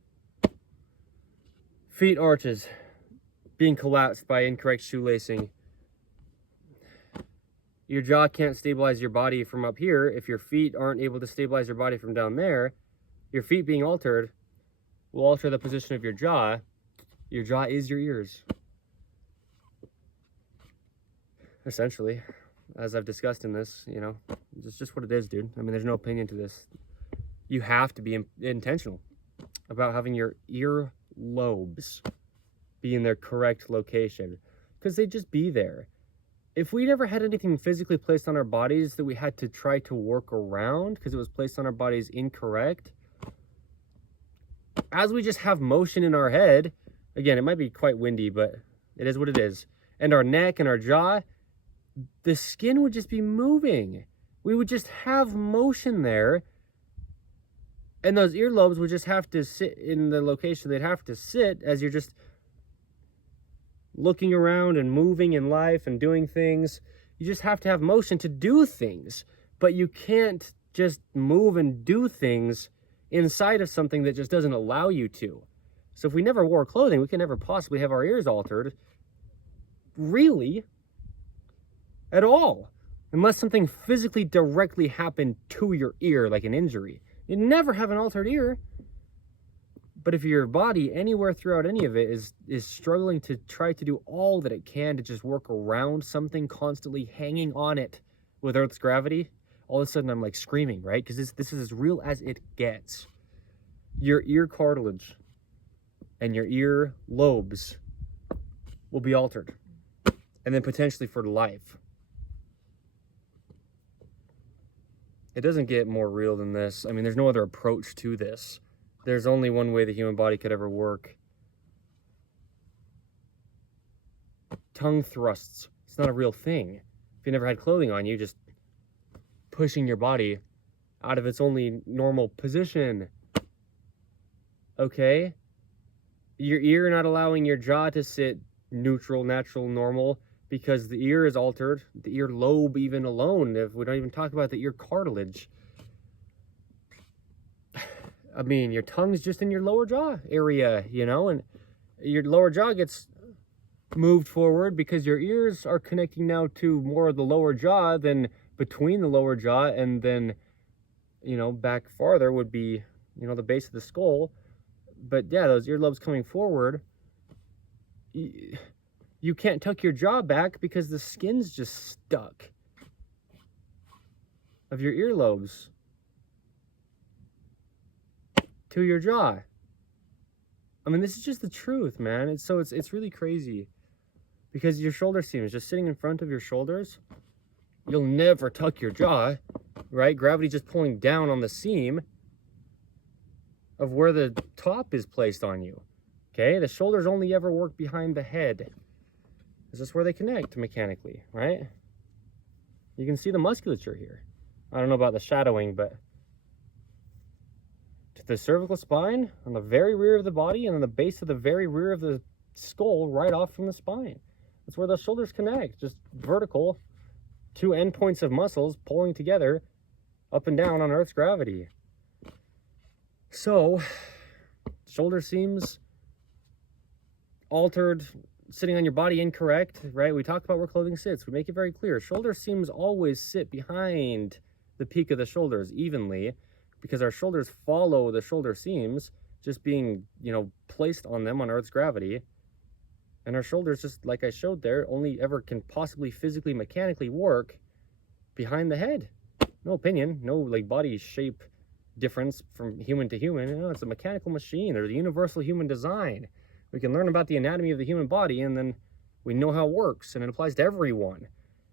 Feet arches being collapsed by incorrect shoelacing. Your jaw can't stabilize your body from up here. If your feet aren't able to stabilize your body from down there, your feet being altered will alter the position of your jaw. Your jaw is your ears. Essentially, as I've discussed in this, you know, it's just what it is, dude. I mean, there's no opinion to this. You have to be intentional about having your ear lobes be in their correct location, because they just be there. If we never had anything physically placed on our bodies that we had to try to work around because it was placed on our bodies incorrect, as we just have motion in our head, again, it might be quite windy, but it is what it is, and our neck and our jaw, the skin would just be moving. We would just have motion there. And those earlobes would just have to sit in the location they'd have to sit as you're just looking around and moving in life and doing things. You just have to have motion to do things. But you can't just move and do things inside of something that just doesn't allow you to. So if we never wore clothing, we can never possibly have our ears altered. Really? At all. unless something physically directly happened to your ear, like an injury. You never have an altered ear. But if your body anywhere throughout any of it is struggling to try to do all that it can to just work around something, constantly hanging on it with Earth's gravity, all of a sudden I'm like screaming, right? Because this is as real as it gets. Your ear cartilage and your ear lobes will be altered, and then potentially for life. It doesn't get more real than this. I mean, there's no other approach to this. There's only one way the human body could ever work. Tongue thrusts. It's not a real thing. If you never had clothing on you, just pushing your body out of its only normal position. Okay? Your ear not allowing your jaw to sit neutral, natural, normal, because the ear is altered. The ear lobe even alone, if we don't even talk about the ear cartilage. I mean, your tongue's just in your lower jaw area, you know, and your lower jaw gets moved forward because your ears are connecting now to more of the lower jaw than between the lower jaw, and then, you know, back farther would be, you know, the base of the skull. But yeah, those earlobes coming forward, you can't tuck your jaw back because the skin's just stuck of your earlobes to your jaw. I mean, this is just the truth, man. It's really crazy, because your shoulder seam is just sitting in front of your shoulders. You'll never tuck your jaw, right? Gravity just pulling down on the seam of where the top is placed on you. Okay, the shoulders only ever work behind the head. This is where they connect mechanically, right? You can see the musculature here. I don't know about the shadowing, but to the cervical spine on the very rear of the body, and on the base of the very rear of the skull, right off from the spine. That's where the shoulders connect, just vertical, two endpoints of muscles pulling together up and down on Earth's gravity. So, shoulder seams altered, sitting on your body incorrect, right? We talk about where clothing sits. We make it very clear. Shoulder seams always sit behind the peak of the shoulders evenly, because our shoulders follow the shoulder seams, just being, you know, placed on them on Earth's gravity. And our shoulders, just like I showed there, only ever can possibly physically, mechanically work behind the head. No opinion, no like body shape difference from human to human. You know, it's a mechanical machine. There's a universal human design. We can learn about the anatomy of the human body, and then we know how it works, and it applies to everyone.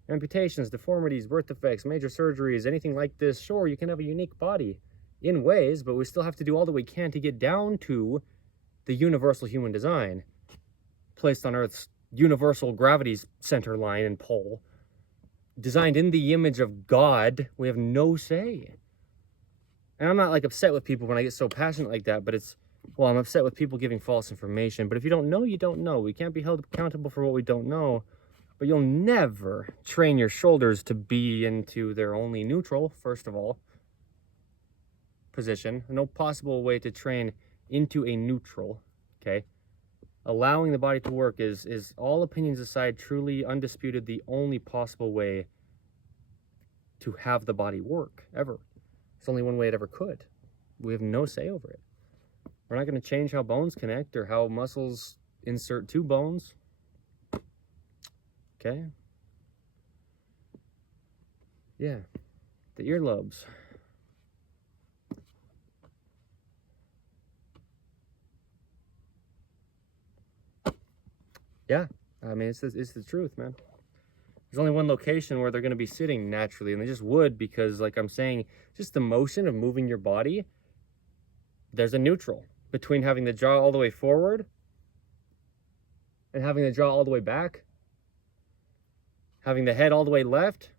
Amputations, deformities, birth defects, major surgeries, anything like this. Sure, you can have a unique body in ways, but we still have to do all that we can to get down to the universal human design placed on Earth's universal gravity center line and pole, designed in the image of God. We have no say. And I'm not like upset with people when I get so passionate like that, but it's, well, I'm upset with people giving false information. But if you don't know, you don't know. We can't be held accountable for what we don't know. But you'll never train your shoulders to be into their only neutral, first of all, position. No possible way to train into a neutral, okay? Allowing the body to work is all opinions aside, truly undisputed, the only possible way to have the body work, ever. It's only one way it ever could. We have no say over it. We're not going to change how bones connect or how muscles insert two bones. Okay? Yeah. The earlobes. Yeah, I mean, it's the truth, man. There's only one location where they're going to be sitting naturally, and they just would, because, like I'm saying, just the motion of moving your body, there's a neutral between having the jaw all the way forward and having the jaw all the way back, having the head all the way left,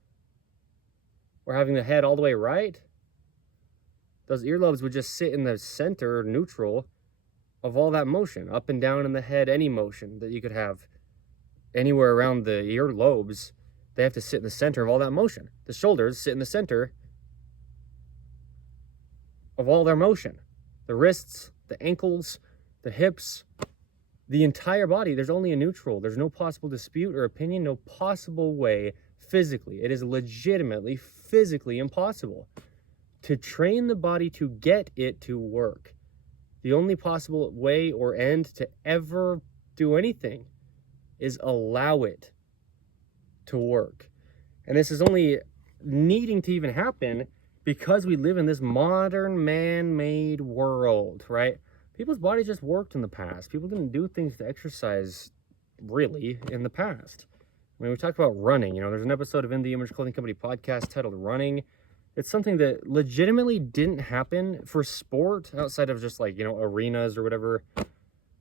or having the head all the way right. Those earlobes would just sit in the center, neutral, of all that motion, up and down in the head, any motion that you could have anywhere around the ear lobes. They have to sit in the center of all that motion. The shoulders sit in the center of all their motion. The wrists, the ankles, the hips, The entire body, there's only a neutral. There's no possible dispute or opinion, no possible way physically. It is legitimately physically impossible to train the body to get it to work. The only possible way or end to ever do anything is allow it to work. And this is only needing to even happen because we live in this modern man-made world, right? People's bodies just worked in the past. People didn't do things to exercise really in the past. I mean, we talk about running, there's an episode of In the Image Clothing Company podcast titled Running. It's something that legitimately didn't happen for sport outside of just like, arenas or whatever.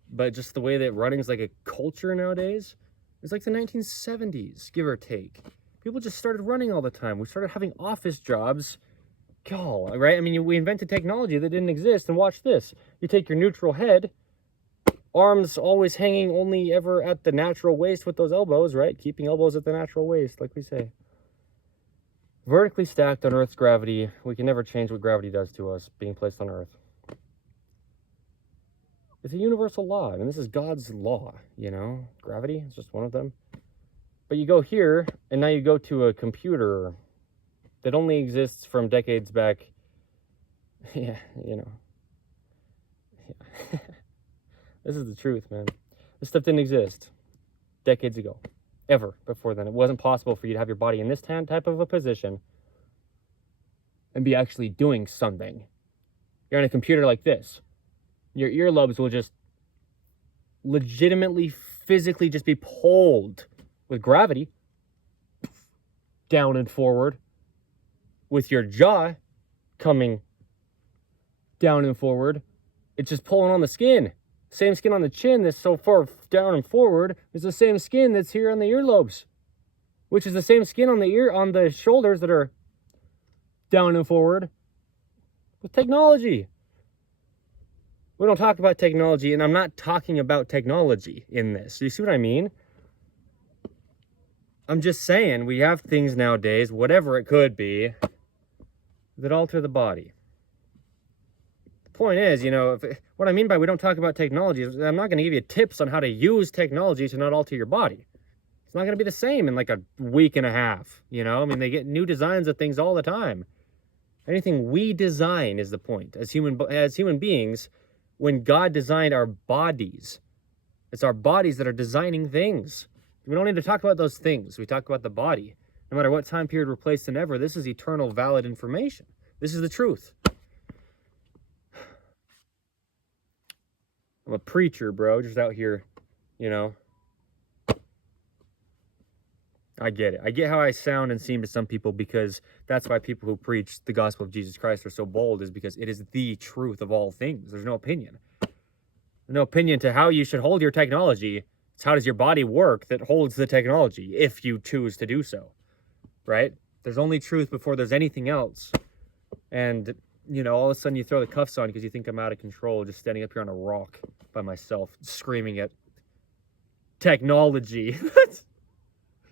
But just the way that running is like a culture nowadays. It's like the 1970s, give or take. People just started running all the time. We started having office jobs. God, right? I mean, we invented technology that didn't exist. And watch this. You take your neutral head, arms always hanging only ever at the natural waist with those elbows, right? Keeping elbows at the natural waist, like we say. Vertically stacked on Earth's gravity. We can never change what gravity does to us being placed on Earth. It's a universal law. I mean, this is God's law, Gravity is just one of them. But you go here, and now you go to a computer that only exists from decades back. Yeah. This is the truth, man. This stuff didn't exist decades ago. Ever before then. It wasn't possible for you to have your body in this type of a position and be actually doing something. You're on a computer like this. Your earlobes will just legitimately, physically just be pulled with gravity down and forward, with your jaw coming down and forward. It's just pulling on the skin. Same skin on the chin that's so far down and forward is the same skin that's here on the earlobes, which is the same skin on the shoulders that are down and forward with technology. We don't talk about technology, and I'm not talking about technology in this. You see what I mean? I'm just saying we have things nowadays, whatever it could be, that alter the body. The point is, what I mean by we don't talk about technology is I'm not going to give you tips on how to use technology to not alter your body. It's not going to be the same in like a week and a half, I mean, they get new designs of things all the time. Anything we design is the point. As human beings, when God designed our bodies, it's our bodies that are designing things. We don't need to talk about those things. We talk about the body. No matter what time period we're placed in ever, this is eternal, valid information. This is the truth. I'm a preacher, bro, just out here, I get it. I get how I sound and seem to some people, because that's why people who preach the gospel of Jesus Christ are so bold, is because it is the truth of all things. There's no opinion. There's no opinion to how you should hold your technology. It's how does your body work that holds the technology, if you choose to do so, right? There's only truth before there's anything else. And, all of a sudden you throw the cuffs on because you think I'm out of control, just standing up here on a rock by myself, screaming at technology.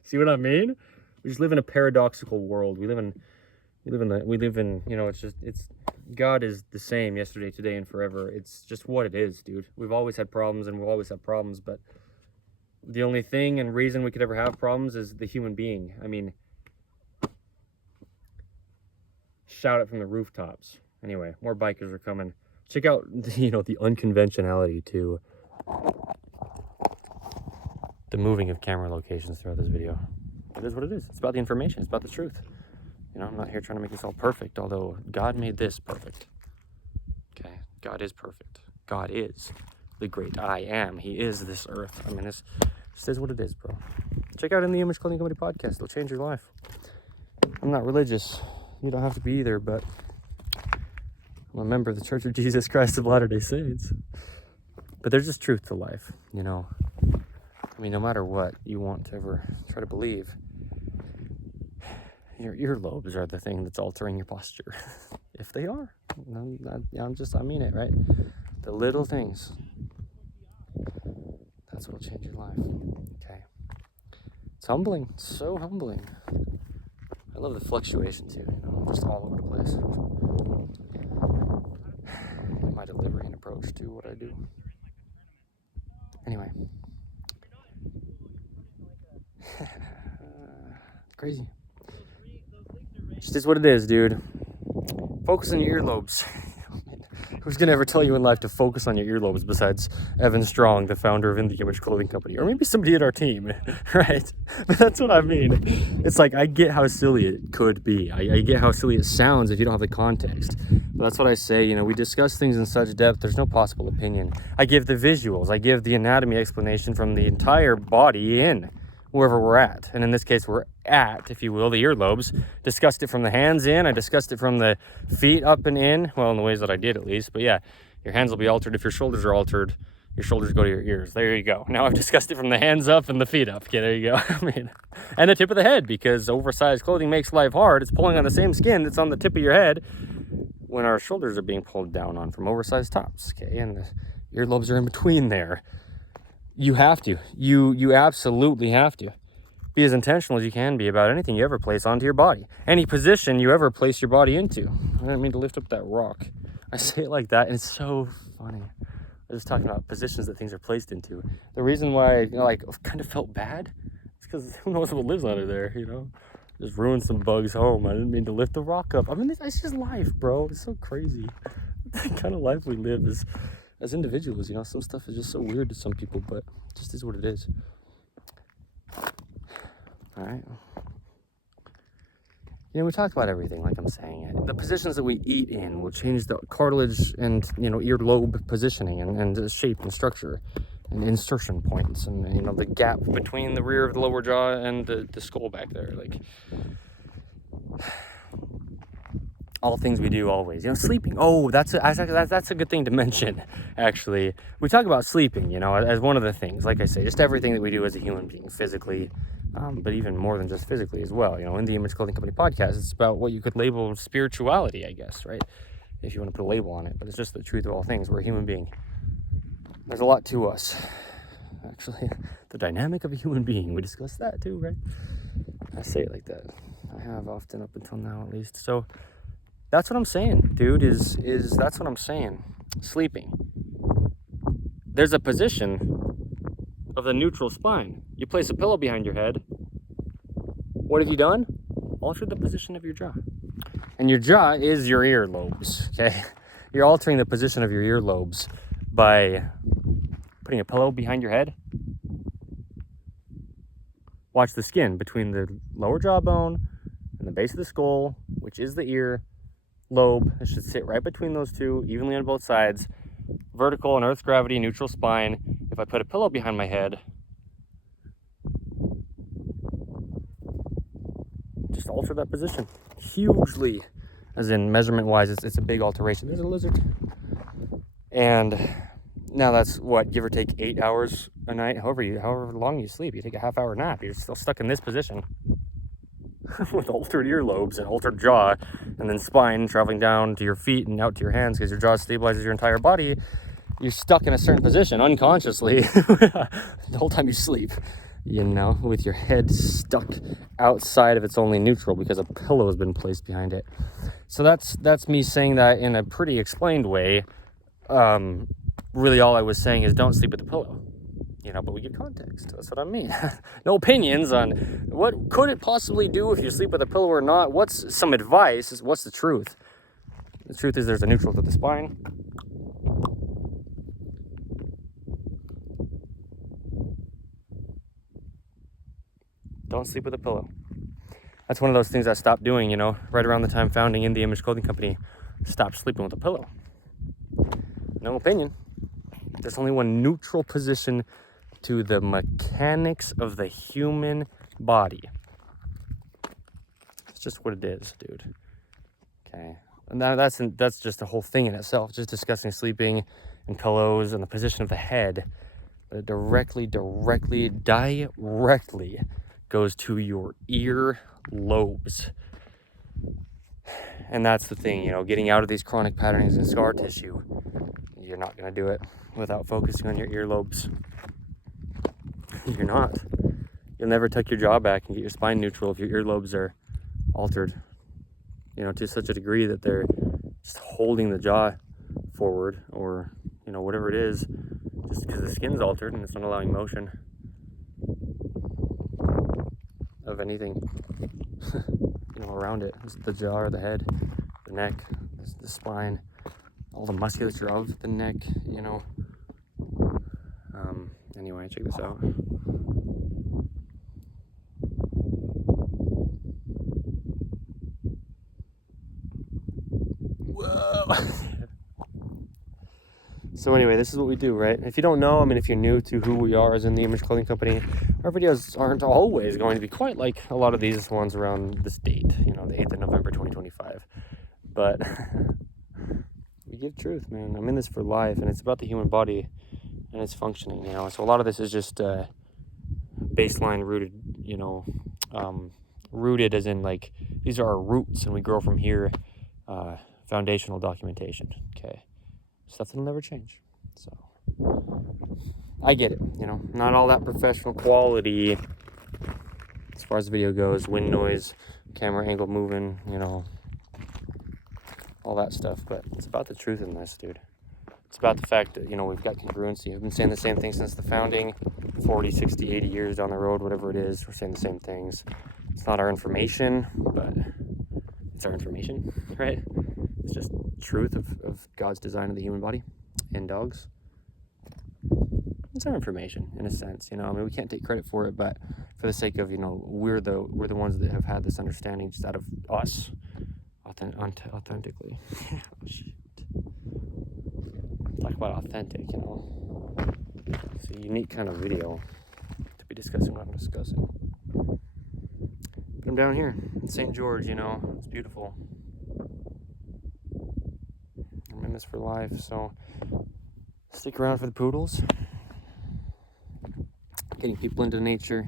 See what I mean? We just live in a paradoxical world. We live in, God is the same yesterday, today, and forever. It's just what it is, dude. We've always had problems and we'll always have problems, but the only thing and reason we could ever have problems is the human being. I mean, shout it from the rooftops. Anyway, more bikers are coming. Check out, the unconventionality to the moving of camera locations throughout this video. It is what it is. It's about the information. It's about the truth. I'm not here trying to make this all perfect, although God made this perfect. Okay? God is perfect. God is the great I am. He is this earth. I mean, this is what it is, bro. Check out In the Image Clothing Company podcast. It'll change your life. I'm not religious. You don't have to be either, but I'm a member of the Church of Jesus Christ of Latter-day Saints. But there's just truth to life, I mean, no matter what you want to ever try to believe, your earlobes are the thing that's altering your posture. If they are. I mean it, right? The little things. That's what will change your life. Okay. It's humbling. It's so humbling. I love the fluctuation too, just all over the place. My delivery and approach to what I do. Anyway. Crazy. Just is what it is, dude. Focus on your earlobes. Who's gonna ever tell you in life to focus on your earlobes besides Evan Strong, the founder of InTheImageClothingCompany, or maybe somebody at our team, right? But that's what I mean. It's like, I get how silly it could be. I get how silly it sounds if you don't have the context. But that's what I say, you know, we discuss things in such depth, there's no possible opinion. I give the visuals, I give the anatomy explanation from the entire body in wherever we're at. And in this case, we're at, if you will, the earlobes. Discussed it from the hands in. I discussed it from the feet up and in. Well, in the ways that I did, at least. But yeah, your hands will be altered if your shoulders are altered. Your shoulders go to your ears. There you go. Now I've discussed it from the hands up and the feet up. Okay, there you go. I mean, and the tip of the head, because oversized clothing makes life hard. It's pulling on the same skin that's on the tip of your head when our shoulders are being pulled down on from oversized tops. Okay, and the earlobes are in between there. You have to. You absolutely have to be as intentional as you can be about anything you ever place onto your body. Any position you ever place your body into. I didn't mean to lift up that rock. I say it like that, and it's so funny. I was talking about positions that things are placed into. The reason why, you know, like, I kind of felt bad is because who knows what lives under there, you know? Just ruined some bugs home. I didn't mean to lift the rock up. I mean, it's just life, bro. It's so crazy. The kind of life we live is, as individuals, you know, some stuff is just so weird to some people, but it just is what it is. All right. You know, we talk about everything, like I'm saying. The positions that we eat in will change the cartilage and, you know, earlobe positioning and shape and structure and insertion points and, you know, the gap between the rear of the lower jaw and the skull back there. Like, all things we do always, you know, sleeping. Oh, that's a good thing to mention, actually. We talk about sleeping, you know, as one of the things, like I say, just everything that we do as a human being physically, but even more than just physically as well. You know, in the Image Clothing Company podcast, it's about what you could label spirituality, I guess, right? If you want to put a label on it, but it's just the truth of all things. We're a human being. There's a lot to us, actually. The dynamic of a human being, we discussed that too, right? I say it like that. I have often, up until now at least. So that's what I'm saying, dude, is that's what I'm saying. Sleeping. There's a position of the neutral spine. You place a pillow behind your head. What have you done? Altered the position of your jaw. And your jaw is your earlobes, okay? You're altering the position of your earlobes by putting a pillow behind your head. Watch the skin between the lower jawbone and the base of the skull, which is the ear lobe. It should sit right between those two, evenly on both sides. Vertical and Earth's gravity, neutral spine. If I put a pillow behind my head, just alter that position hugely. As in, measurement-wise, it's a big alteration. There's a lizard. And now that's, what, give or take 8 hours a night? However long you sleep, you take a half-hour nap. You're still stuck in this position. With altered earlobes and altered jaw, and then spine traveling down to your feet and out to your hands because your jaw stabilizes your entire body. You're stuck in a certain position unconsciously the whole time you sleep, you know, with your head stuck outside of its only neutral because a pillow has been placed behind it. So that's me saying that in a pretty explained way. Really all I was saying is don't sleep with a pillow. You know, but we give context. That's what I mean. No opinions on what could it possibly do if you sleep with a pillow or not. What's some advice? What's the truth? The truth is there's a neutral to the spine. Don't sleep with a pillow. That's one of those things I stopped doing, you know, right around the time founding In The Image Clothing Company. Stop sleeping with a pillow. No opinion. There's only one neutral position to the mechanics of the human body. It's just what it is, dude. Okay. And that's just a whole thing in itself, just discussing sleeping and pillows and the position of the head. But it directly goes to your ear lobes. And that's the thing, you know, getting out of these chronic patternings and scar tissue. You're not going to do it without focusing on your earlobes. You're not. You'll never tuck your jaw back and get your spine neutral if your earlobes are altered, you know, to such a degree that they're just holding the jaw forward, or, you know, whatever it is, just because the skin's altered and it's not allowing motion of anything, you know, around it. The jaw, the head, the neck, the spine, all the musculature of the neck, you know. Anyway, check this out. Whoa. So anyway, this is what we do, right? If you don't know, I mean, if you're new to who we are as In The Image Clothing Company, our videos aren't always going to be quite like a lot of these ones around this date, you know, the 8th of November, 2025. But we give truth, man. I'm in this for life, and it's about the human body and its functioning, you know. So a lot of this is just baseline rooted, you know, rooted as in like these are our roots and we grow from here. Foundational documentation, okay? Stuff that'll never change. So I get it, you know, not all that professional quality as far as the video goes, wind noise, camera angle moving, you know, all that stuff, but it's about the truth in this, dude. It's about the fact that, you know, we've got congruency. We've been saying the same thing since the founding, 40, 60, 80 years down the road, whatever it is, we're saying the same things. It's not our information, but it's our information, right? It's just truth of God's design of the human body and dogs. It's our information in a sense, you know. I mean, we can't take credit for it, but for the sake of, you know, we're the ones that have had this understanding just out of us, authentically. Shoot. Talk about authentic, you know. It's a unique kind of video to be discussing what I'm discussing. But I'm down here in St. George, you know. It's beautiful. I'm in this for life, so stick around for the poodles. Getting people into nature,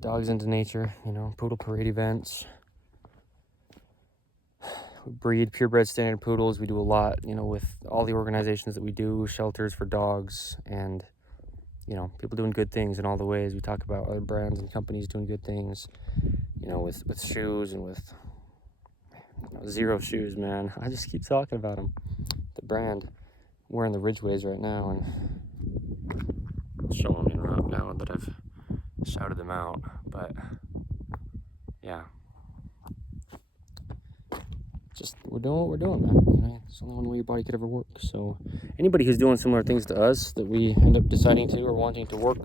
dogs into nature, you know, poodle parade events. We breed purebred standard poodles. We do a lot, you know, with all the organizations that we do, shelters for dogs, and, you know, people doing good things in all the ways. We talk about other brands and companies doing good things, you know, with shoes and with, you know, Zero shoes, man. I just keep talking about them. The brand. I'm wearing the Ridgeways right now, and I'll show them in route now that I've shouted them out. But yeah, just we're doing what we're doing, man. You know, it's the only one way your body could ever work. So anybody who's doing similar things to us that we end up deciding to or wanting to work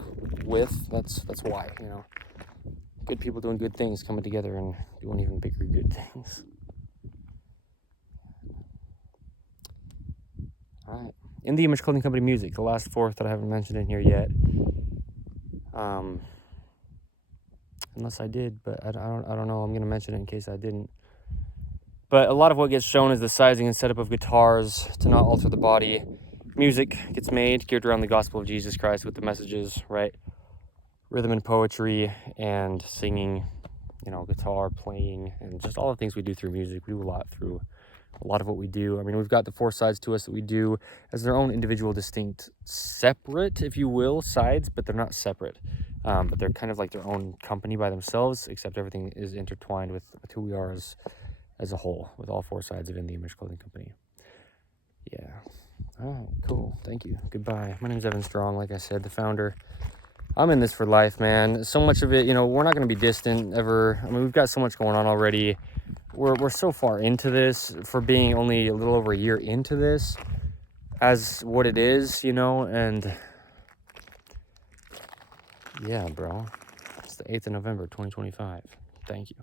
with, that's why, you know. Good people doing good things coming together and doing even bigger good things. All right. In the Image Clothing Company music, the last fourth that I haven't mentioned in here yet. Unless I did, but I don't know. I'm gonna mention it in case I didn't. But a lot of what gets shown is the sizing and setup of guitars to not alter the body. Music gets made geared around the gospel of Jesus Christ with the messages, right? Rhythm and poetry and singing, you know, guitar playing, and just all the things we do through music. We do a lot of what we do. I mean, we've got the four sides to us that we do as their own individual, distinct, separate, if you will, sides, but they're not separate. But they're kind of like their own company by themselves, except everything is intertwined with who we are as a whole, with all four sides of In The Image Clothing Company. Yeah. All right, cool. Thank you. Goodbye. My name is Evan Strong, like I said, the founder. I'm in this for life, man. So much of it, you know, we're not going to be distant ever. I mean, we've got so much going on already. We're so far into this for being only a little over a year into this as what it is, you know, and yeah, bro. It's the 8th of November, 2025. Thank you.